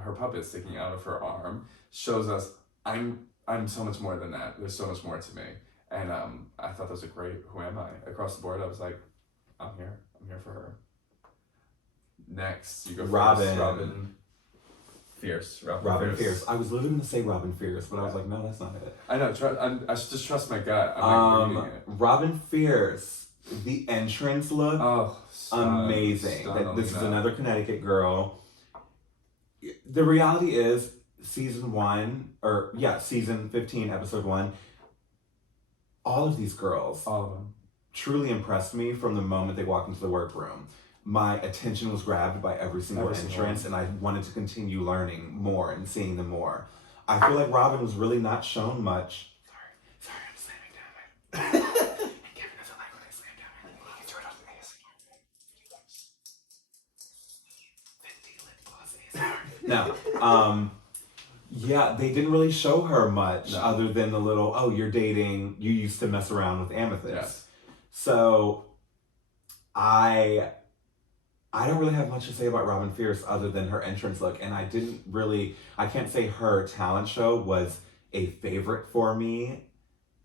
her puppet sticking out of her arm shows us I'm so much more than that. There's so much more to me. And I thought that was a great who am I? Across the board, I was like, I'm here for her. Next, you go Robin. first. Robin Fierce. I was literally going to say Robin Fierce, but I was like, no, that's not it. I know. I should just trust my gut. I'm like reading it. Robin Fierce, the entrance look, amazing. This is another Connecticut girl. The reality is, season 15, episode 1, all of these girls, all of them, truly impressed me from the moment they walked into the workroom. My attention was grabbed by every single entrance, and I wanted to continue learning more and seeing them more. I feel like Robin was really not shown much. Sorry, I'm slamming down my... And Kevin doesn't like when I slam down my... He can do it on the ASMR. 50 lip gloss ASMR. No. Yeah, they didn't really show her much other than the little, oh, you're dating, you used to mess around with Amethyst. Yes. So, I don't really have much to say about Robin Fierce other than her entrance look, and I can't say her talent show was a favorite for me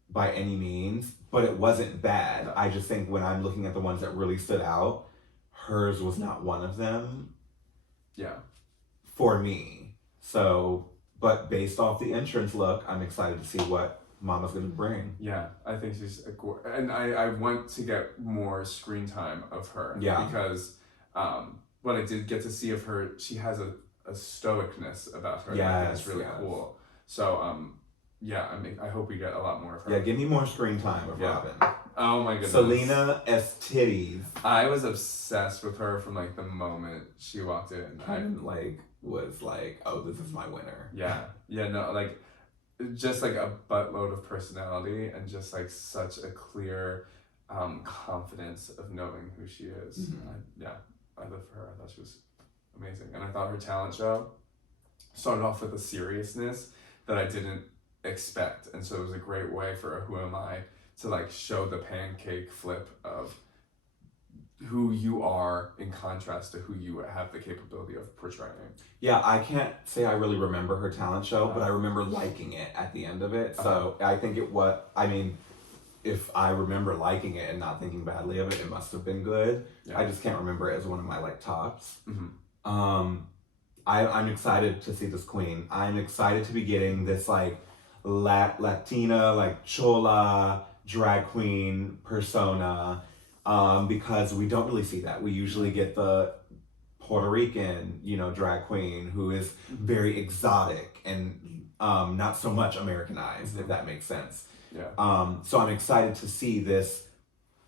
by any means, but it wasn't bad. I just think when I'm looking at the ones that really stood out, hers was not one of them. Yeah. For me. So, but based off the entrance look, I'm excited to see what Mama's gonna bring. Yeah, I think she's and I want to get more screen time of her. Yeah. Because what I did get to see of her, she has a stoicness about her. Yeah, I think it's really cool. So I hope we get a lot more of her. Yeah, give me more screen time of Robin. Oh my goodness. Selena S. Titties. I was obsessed with her from like the moment she walked in. I was like, oh, this is my winner. Yeah. Yeah, no, like just like a buttload of personality and just like such a clear confidence of knowing who she is. Mm-hmm. I live for her. I thought she was amazing. And I thought her talent show started off with a seriousness that I didn't expect. And so it was a great way for a Who Am I to like show the pancake flip of who you are in contrast to who you have the capability of portraying. Yeah, I can't say I really remember her talent show, but I remember liking it at the end of it. So I think if I remember liking it and not thinking badly of it, it must have been good. Yeah. I just can't remember it as one of my like tops. Mm-hmm. I'm excited to see this queen. I'm excited to be getting this like Latina, like chola drag queen persona, because we don't really see that. We usually get the Puerto Rican, drag queen who is very exotic and not so much Americanized, if that makes sense. Yeah. So I'm excited to see this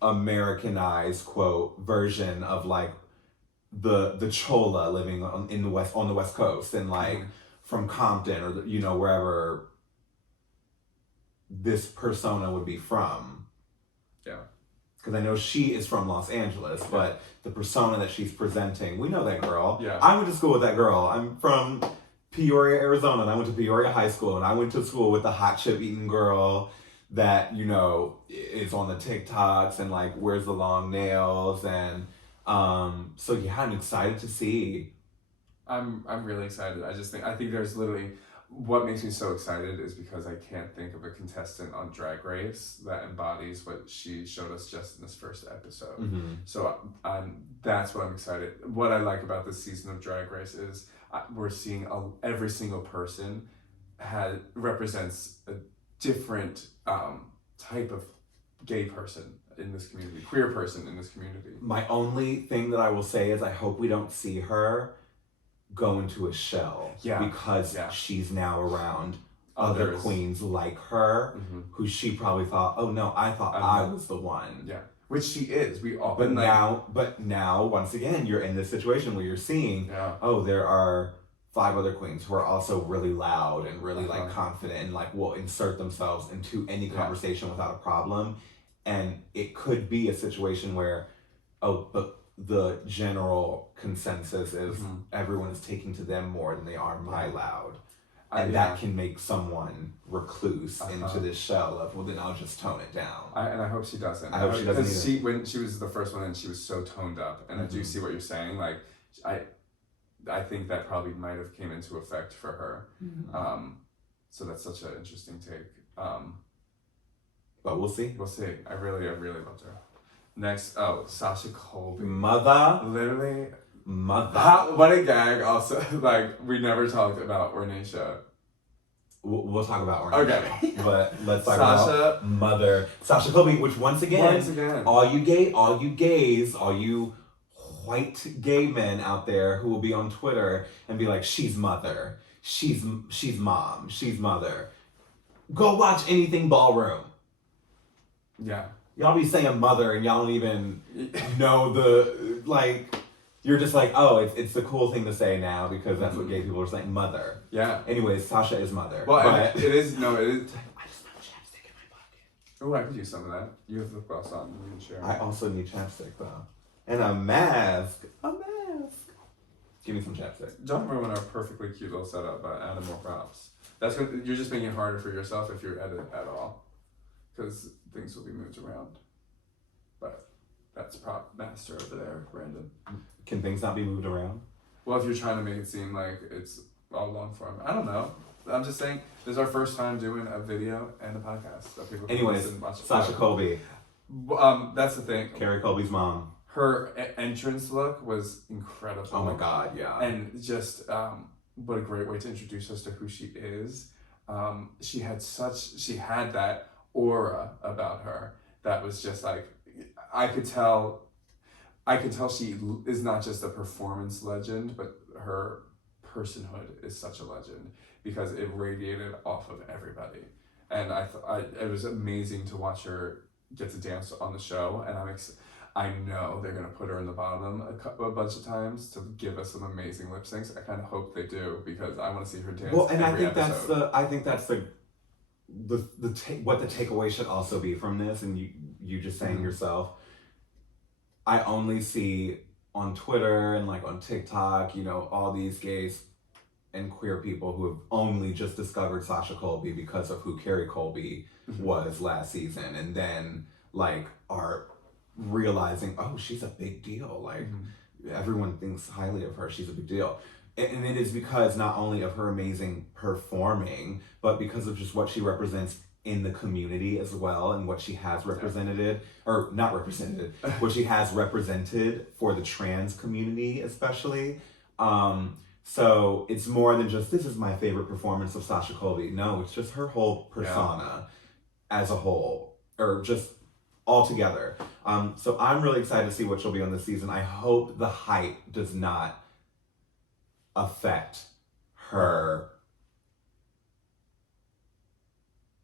Americanized quote version of like the chola living on the West Coast and like from Compton or wherever this persona would be from. Yeah. Because I know she is from Los Angeles, but the persona that she's presenting, we know that girl. Yeah. I went to school with that girl. I'm from Peoria, Arizona, and I went to Peoria High School, and I went to school with the hot chip eating girl that, is on the TikToks and like wears the long nails, and So yeah, I'm excited to see. I'm really excited. I think there's literally, what makes me so excited is because I can't think of a contestant on Drag Race that embodies what she showed us just in this first episode. Mm-hmm. So that's what I'm excited. What I like about this season of Drag Race is we're seeing every single person represents a different type of gay person in this community, queer person in this community. My only thing that I will say is I hope we don't see her go into a shell, because she's now around other queens like her, who she probably thought, oh no, I thought I was the one. Yeah, which she is. We all. But now, once again, you're in this situation where you're seeing, oh, there are 5 other queens who are also really loud and really like confident and like will insert themselves into any conversation without a problem, and it could be a situation where, but the general consensus is everyone is taking to them more than they are my loud. And that can make someone recluse into this shell of, well, then I'll just tone it down. And I hope she doesn't. I hope she doesn't either. When she was the first one and she was so toned up, and I do see what you're saying. Like, I think that probably might have came into effect for her. So that's such an interesting take. But we'll see. We'll see. I really loved her. Next, Sasha Colby. Mother. Literally. Mother. What a gag. Also, like, we never talked about Ornacia. We'll talk about Ornacia. Okay. But let's talk about Mother. Sasha Colby, which once again, all you gays, all you white gay men out there who will be on Twitter and be like, she's Mother. She's mom. She's Mother. Go watch anything ballroom. Yeah. Y'all be saying Mother and y'all don't even know the, like, you're just like, oh, it's the cool thing to say now because that's what gay people are saying, Mother. Yeah. Anyways, Sasha is Mother. Well, but it is. I just found chapstick in my pocket. Oh, I could use some of that. You have lip gloss on. We can share. I also need chapstick though. And a mask. Give me some chapstick. Don't ruin our perfectly cute little setup by adding more props. You're just making it harder for yourself if you edit at all. Because things will be moved around. But that's prop master over there, Brandon. Can things not be moved around? Well, if you're trying to make it seem like it's all long form. I don't know. I'm just saying, this is our first time doing a video and a podcast that people can Anyways, listen and watch. Sasha Colby. That's the thing. Carrie Colby's mom. Her entrance look was incredible. Oh my god, yeah. And just what a great way to introduce us to who she is. She had that aura about her that was just like, I could tell she is not just a performance legend, but her personhood is such a legend because it radiated off of everybody. And it was amazing to watch her get to dance on the show, and I know they're gonna put her in the bottom a bunch of times to give us some amazing lip syncs. I kind of hope they do because I want to see her dance. Well, and every I think that's the what the takeaway should also be from this, and you just saying yourself. I only see on Twitter and like on TikTok, all these gays and queer people who have only just discovered Sasha Colby because of who Carrie Colby was last season, and then like are realizing, oh, she's a big deal. Like everyone thinks highly of her. She's a big deal. And it is because not only of her amazing performing, but because of just what she represents in the community as well, and what she has represented, or not represented, what she has represented for the trans community especially. So it's more than just, this is my favorite performance of Sasha Colby. No, it's just her whole persona as a whole, or just all together. So I'm really excited to see what she'll be on this season. I hope the hype does not affect her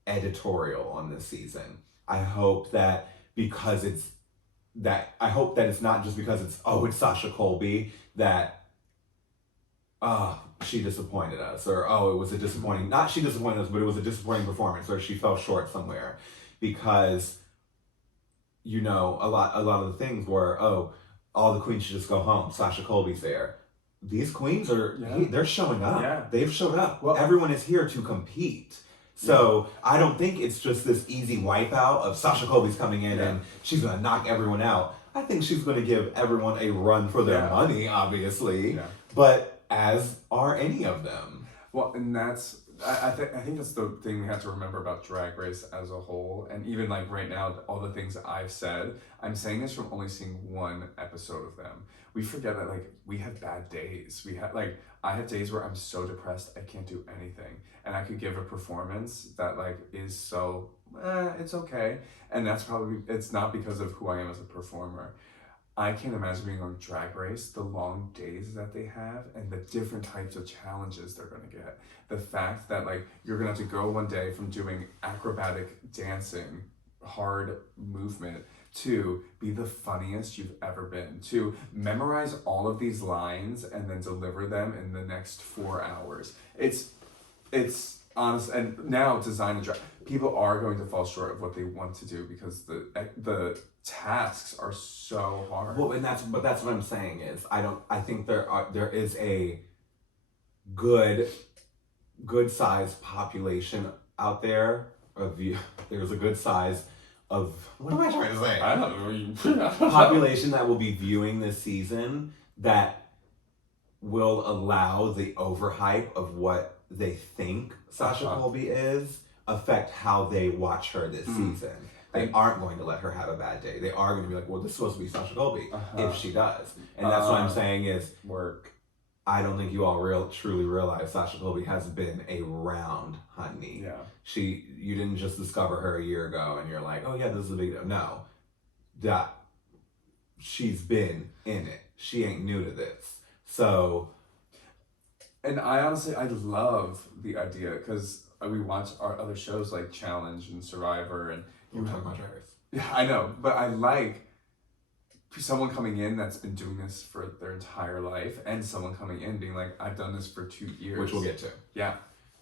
editorial on this season. I hope that it's not just because it's Sasha Colby that she disappointed us, or it was a disappointing, not she disappointed us, but it was a disappointing performance, or she fell short somewhere. Because a lot of the things were, all the queens should just go home, Sasha Colby's there. These queens they're showing up. Yeah. They've showed up. Well, everyone is here to compete. So I don't think it's just this easy wipeout of Sasha Colby's coming in and she's gonna knock everyone out. I think she's going to give everyone a run for their money, obviously. Yeah. But as are any of them. Well, and that's I think that's the thing we have to remember about Drag Race as a whole, and even like right now, all the things that I've said, I'm saying this from only seeing one episode of them. We forget that like we have bad days. We have like I have days where I'm so depressed I can't do anything, and I could give a performance that like is so it's okay, and that's probably it's not because of who I am as a performer. I can't imagine being on Drag Race, the long days that they have, and the different types of challenges they're gonna get. The fact that like you're gonna have to go one day from doing acrobatic dancing, hard movement, to be the funniest you've ever been, to memorize all of these lines and then deliver them in the next 4 hours. It's honest, and now design and drag. People are going to fall short of what they want to do because the tasks are so hard. Well, and that's what I'm saying is I think there is a good sized population out there of you. There's a good size of what am I trying to say? I don't know. Population that will be viewing this season that will allow the overhype of what they think Sasha Colby is affect how they watch her this season. They aren't going to let her have a bad day. They are going to be like, well, this is supposed to be Sasha Colby if she does. And that's what I'm saying is work. I don't think you all truly realize Sasha Colby has been around, honey. Yeah. You didn't just discover her a year ago and you're like, oh yeah, this is a big deal. No. That she's been in it. She ain't new to this. So. And I love the idea because we watch our other shows like Challenge and Survivor and we're talking about Drag Race. Yeah, I know, but I like someone coming in that's been doing this for their entire life, and someone coming in being like, "I've done this for 2 years," which we'll get to. Yeah,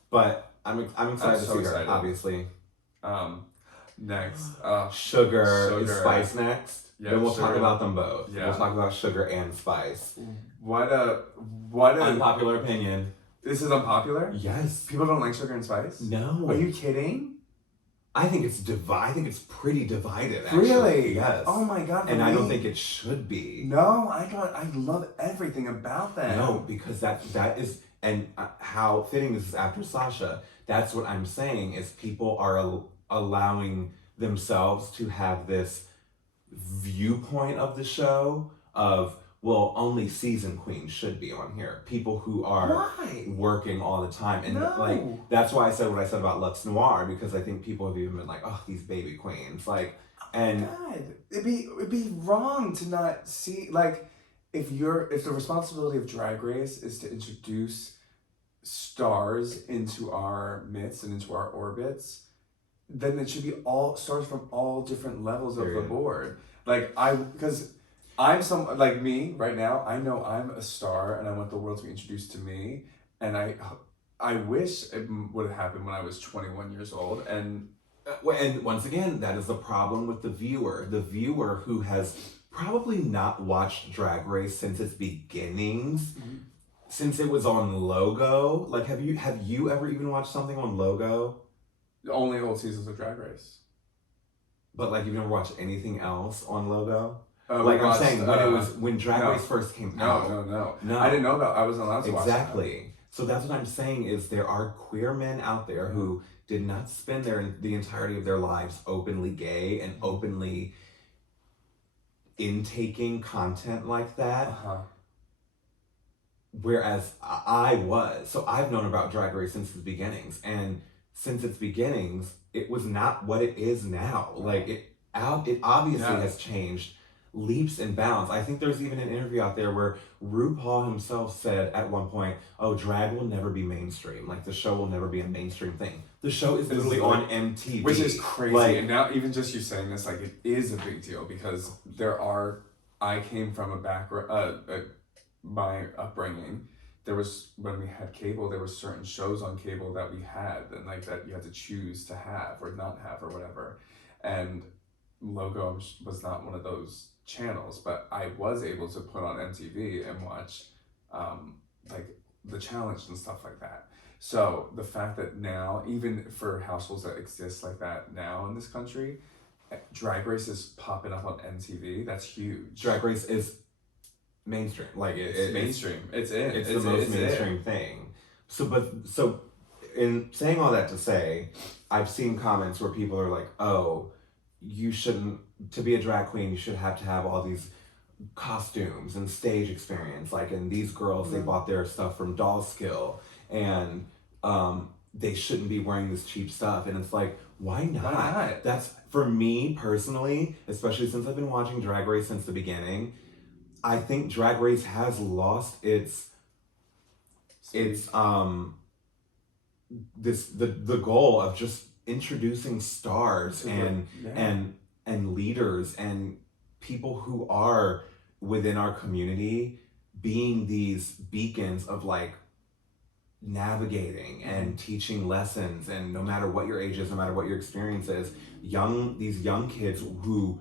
but I'm excited to see her. Obviously. Next, Sugar is Spice next. Yeah, then we'll Sugar. Talk about them both. Yeah. We'll talk about Sugar and Spice. What a unpopular opinion. This is unpopular? Yes. People don't like Sugar and Spice? No. Are you kidding? I think it's I think it's pretty divided, actually. Really? Yes. Oh my god. And I don't think it should be. No, I love everything about that. No, because that is, and how fitting this is after Sasha. That's what I'm saying is people are allowing themselves to have this viewpoint of the show of, well, only season queens should be on here. People who are working all the time. And like that's why I said what I said about Lux Noir, because I think people have even been like, oh, these baby queens. Like, and God, it'd be wrong to not see, like, if the responsibility of Drag Race is to introduce stars into our midst and into our orbits, then it should be all stars from all different levels of the board. Like, because I'm like me right now, I know I'm a star and I want the world to be introduced to me, and I wish it would have happened when I was 21 years old. And once again, that is the problem with the viewer who has probably not watched Drag Race since its beginnings, since it was on Logo. Like, have you ever even watched something on Logo? Only old seasons of Drag Race. But like, you've never watched anything else on Logo? Like I'm saying, when Drag Race first came out. No. I didn't know about. I wasn't allowed to watch that. Exactly. So that's what I'm saying is there are queer men out there who did not spend the entirety of their lives openly gay and openly intaking content like that. Whereas I was. So I've known about Drag Race since its beginnings, and since its beginnings, it was not what it is now. Like, it obviously has changed leaps and bounds. I think there's even an interview out there where RuPaul himself said at one point, oh, drag will never be mainstream. Like, the show will never be a mainstream thing. The show is literally on MTV. Which is crazy. Like, and now even just you saying this, like, it is a big deal because I came from a background, my upbringing, there was, when we had cable, there were certain shows on cable that we had, and like that you had to choose to have or not have or whatever. And Logo was not one of those channels, but I was able to put on MTV and watch like the challenge and stuff like that. So the fact that now, even for households that exist like that now in this country, Drag Race is popping up on MTV. That's huge. Drag Race is mainstream. Like it's mainstream. It's the most mainstream thing. So in saying all that to say, I've seen comments where people are like, "Oh, you shouldn't, to be a drag queen, you should have to have all these costumes and stage experience. Like, and these girls, they bought their stuff from Doll Skill, and they shouldn't be wearing this cheap stuff." And it's like, why not? Why not? That's, for me personally, especially since I've been watching Drag Race since the beginning, I think Drag Race has lost its the goal of just introducing stars and leaders and people who are within our community being these beacons of like navigating and teaching lessons. And no matter what your age is, no matter what your experience is, these young kids who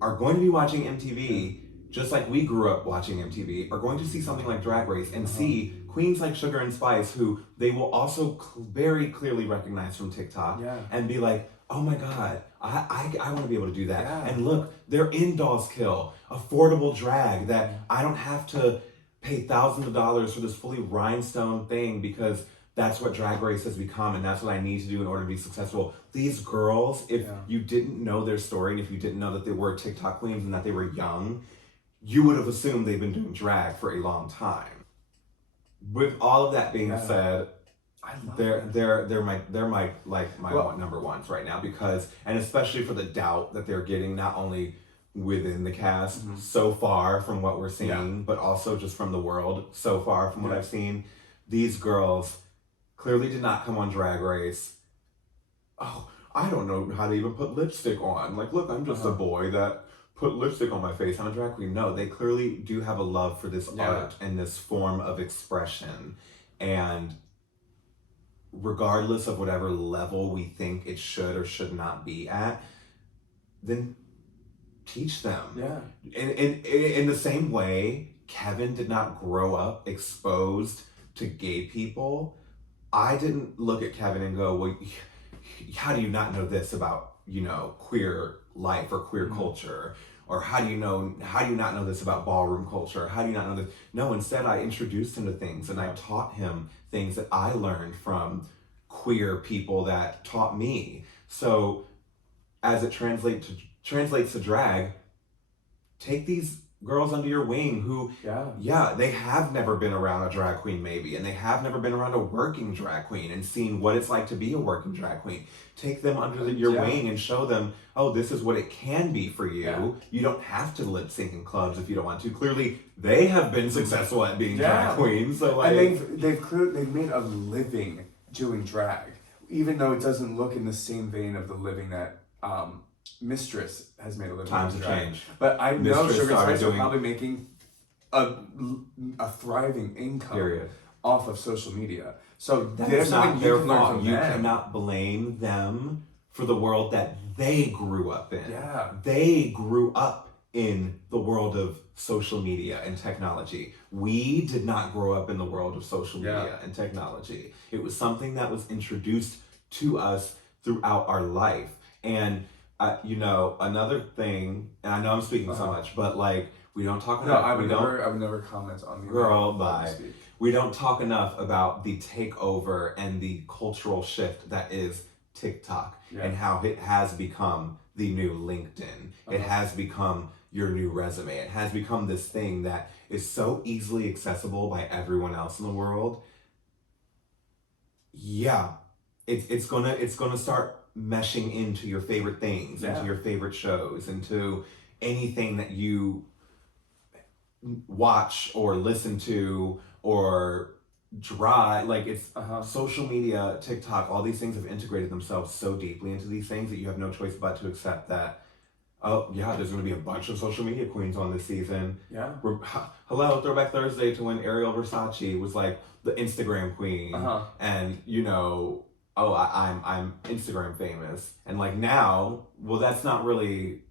are going to be watching MTV just like we grew up watching MTV are going to see something like Drag Race and see queens like Sugar and Spice, who they will also very clearly recognize from TikTok and be like, oh my God, I want to be able to do that. Yeah. And look, they're in Dolls Kill, affordable drag that I don't have to pay thousands of dollars for this fully rhinestone thing, because that's what Drag Race has become, and that's what I need to do in order to be successful. These girls, if you didn't know their story, and if you didn't know that they were TikTok queens and that they were young, you would have assumed they've been doing drag for a long time. With all of that being said, they're my number ones right now, because, and especially for the doubt that they're getting, not only within the cast so far from what we're seeing, but also just from the world so far from what I've seen. These girls clearly did not come on Drag Race. Oh, I don't know how to even put lipstick on. Like, look, I'm just a boy that put lipstick on my face. I'm a drag queen. No, they clearly do have a love for this art and this form of expression. And regardless of whatever level we think it should or should not be at, then teach them. Yeah. In the same way, Kevin did not grow up exposed to gay people. I didn't look at Kevin and go, well, how do you not know this about, queer life or queer culture? Or how do you not know this about ballroom culture? How do you not know this? No, instead I introduced him to things and I taught him things that I learned from queer people that taught me. So as it translates to drag, take these girls under your wing who, they have never been around a drag queen maybe, and they have never been around a working drag queen and seen what it's like to be a working drag queen. Take them under your wing and show them, oh, this is what it can be for you. Yeah. You don't have to lip sync in clubs if you don't want to. Clearly, they have been successful at being drag queens. So like, and they've made a living doing drag, even though it doesn't look in the same vein of the living that Mistress has made a living. Times have changed. But I know Sugar and Spice are probably making a thriving income off of social media. So there's not their fault. You cannot blame them for the world that they grew up in. Yeah. They grew up in the world of social media and technology. We did not grow up in the world of social media and technology. It was something that was introduced to us throughout our life. And another thing, and I know I'm speaking so much, but like, we don't talk enough. I would never comment on the girl. Bye. We don't talk enough about the takeover and the cultural shift that is TikTok and how it has become the new LinkedIn. It has become your new resume. It has become this thing that is so easily accessible by everyone else in the world. Yeah, it's gonna start meshing into your favorite things, into your favorite shows, into anything that you watch or listen to or draw. Like, it's social media, TikTok, all these things have integrated themselves so deeply into these things that you have no choice but to accept that, there's going to be a bunch of social media queens on this season. Yeah. Hello, Throwback Thursday to when Ariel Versace was like the Instagram queen. And, I'm Instagram famous. And like now, well, that's not really...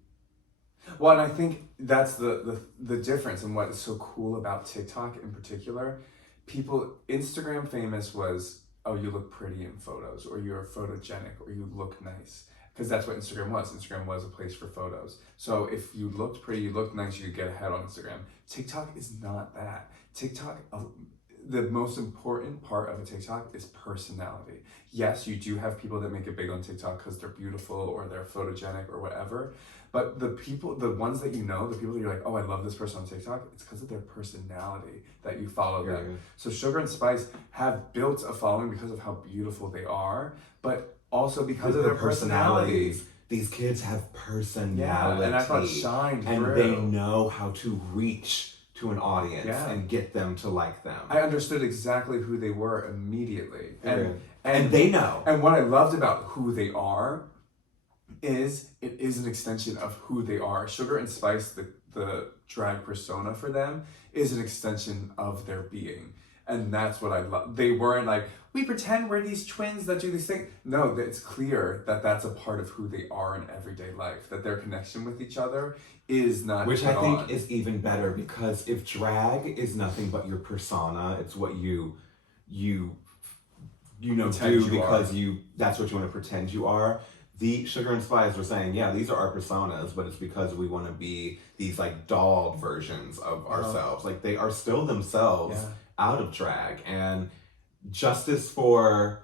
Well, and I think that's the difference, and what is so cool about TikTok in particular. Instagram famous was, oh, you look pretty in photos, or you're photogenic, or you look nice. because that's what Instagram was. Instagram was a place for photos. So if you looked pretty, you looked nice, you could get ahead on Instagram. TikTok is not that. TikTok, the most important part of a TikTok is personality. Yes, you do have people that make it big on TikTok because they're beautiful or they're photogenic or whatever. But the ones that you know, the people that you're like, oh, I love this person on TikTok, it's because of their personality that you follow them. So Sugar and Spice have built a following because of how beautiful they are, but also because of their personalities. These kids have personality. Yeah, and I thought shined and through. They know how to reach to an audience and get them to like them. I understood exactly who they were immediately. And they know. And what I loved about who they are is it is an extension of who they are. Sugar and Spice, the drag persona for them, is an extension of their being. And that's what I love. They weren't like, we pretend we're these twins that do these things. No, it's clear that that's a part of who they are in everyday life, that their connection with each other is not Which I think is even better, because if drag is nothing but your persona, it's what you know do because that's what you want to pretend you are. The Sugar and Spice were saying, yeah, these are our personas, but it's because we want to be these like dolled versions of ourselves. Like they are still themselves out of drag. And justice for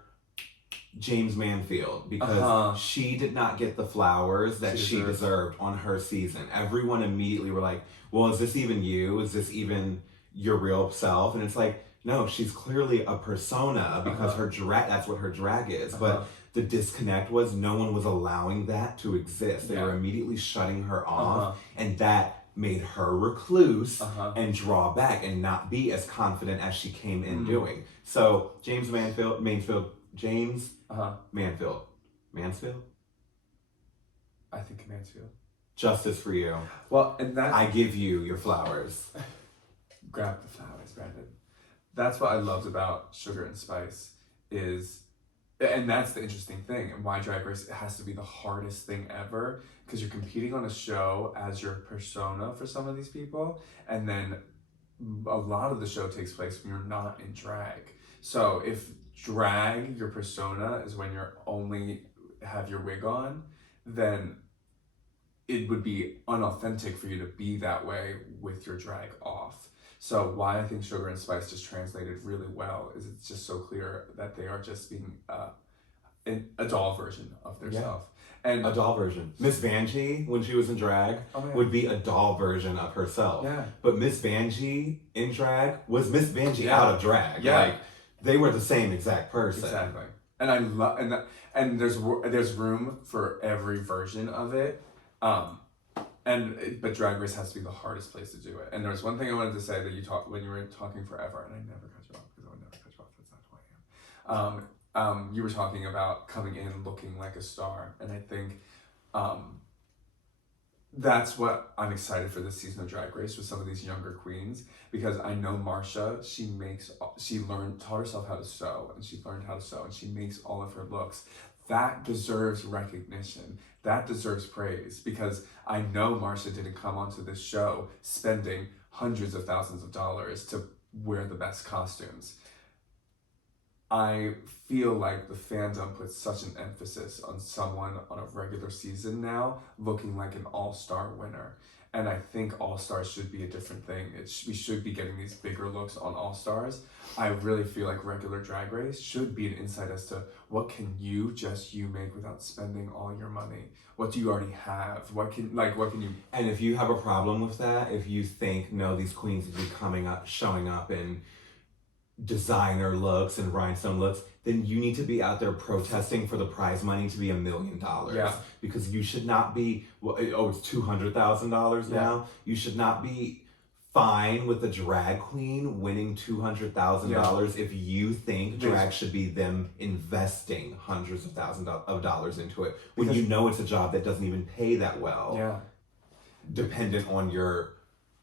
James Manfield, because she did not get the flowers that she deserved on her season. Everyone immediately were like, well, is this even you? Is this even your real self? And it's like, no, she's clearly a persona because her drag, that's what her drag is. But the disconnect was no one was allowing that to exist. They were immediately shutting her off, and that made her recluse and draw back and not be as confident as she came in doing. So James Mansfield, I think Mansfield. Justice for you. Well, and that I give you your flowers. Grab the flowers, Brandon. That's what I loved about Sugar and Spice and that's the interesting thing, and why Drag Race has to be the hardest thing ever, because you're competing on a show as your persona for some of these people, and then a lot of the show takes place when you're not in drag. So if drag, your persona, is when you're only have your wig on, then it would be unauthentic for you to be that way with your drag off. So why I think Sugar and Spice just translated really well is it's just so clear that they are just being a doll version of their self. And a doll version. Miss Vanjie, when she was in drag, would be a doll version of herself. Yeah. But Miss Vanjie in drag was Miss Vanjie out of drag. Yeah. Like, they were the same exact person. Exactly. And I love and there's room for every version of it. But Drag Race has to be the hardest place to do it. And there's one thing I wanted to say that you talked when you were talking forever, and I never cut you off because I would never cut you off. That's not who I am. You were talking about coming in looking like a star, and I think that's what I'm excited for this season of Drag Race with some of these younger queens, because I know Marsha, taught herself how to sew, and she learned how to sew, and she makes all of her looks. That deserves recognition. That deserves praise, because I know Marsha didn't come onto this show spending hundreds of thousands of dollars to wear the best costumes. I feel like the fandom puts such an emphasis on someone on a regular season now looking like an all-star winner. And I think All-Stars should be a different thing. We should be getting these bigger looks on All-Stars. I really feel like regular Drag Race should be an insight as to what can you make without spending all your money? What do you already have? What can you... And if you have a problem with that, if you think, no, these queens would be showing up in designer looks and rhinestone looks, then you need to be out there protesting for the prize money to be $1 million. Yeah. Because you should not be, it's $200,000 now. You should not be fine with a drag queen winning $200,000 if you think drag should be them investing hundreds of thousands of dollars into it, when you know it's a job that doesn't even pay that well. Yeah. Dependent on your,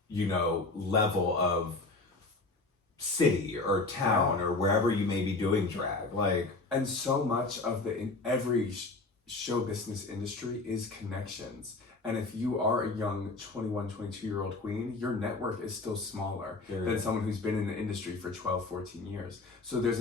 level of city or town or wherever you may be doing drag. And so much of every show business industry is connections. And if you are a young 21, 22-year-old queen, your network is still smaller than someone who's been in the industry for 12, 14 years. So there's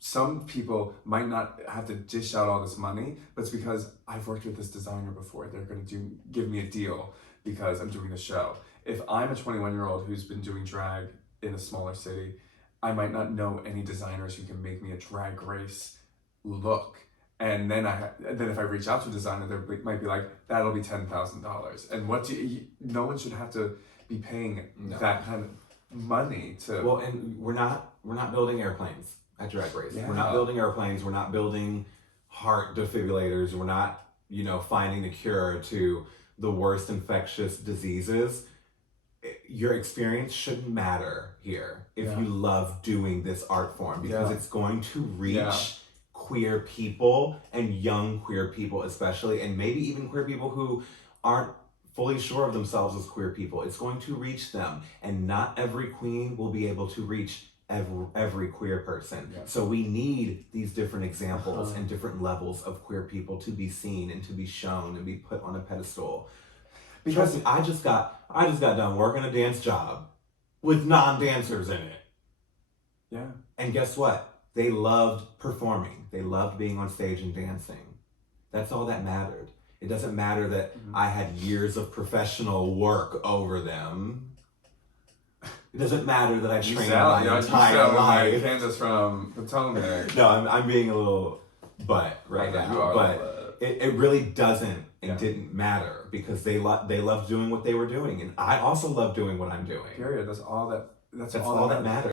some people might not have to dish out all this money, but it's because I've worked with this designer before. They're going to give me a deal because I'm doing the show. If I'm a 21-year-old who's been doing drag in a smaller city, I might not know any designers who can make me a drag race look. And then if I reach out to a designer, they might be like, that'll be $10,000. And no one should have to be paying that kind of money to. Well, and we're not building airplanes at Drag Race. Yeah. We're not building airplanes. We're not building heart defibrillators. We're not, finding the cure to the worst infectious diseases. Your experience shouldn't matter here if you love doing this art form, because it's going to reach queer people and young queer people especially, and maybe even queer people who aren't fully sure of themselves as queer people. It's going to reach them, and not every queen will be able to reach every queer person. Yeah. So we need these different examples and different levels of queer people to be seen and to be shown and be put on a pedestal. Because I just got done working a dance job with non-dancers in it. Yeah. And guess what? They loved performing. They loved being on stage and dancing. That's all that mattered. It doesn't matter that I had years of professional work over them. It doesn't matter that I trained my entire life. Like Candace from Potomac. No, I'm being a little butt right now. But it really doesn't and didn't matter, because they loved doing what they were doing. And I also love doing what I'm doing. Period. That's all that matters.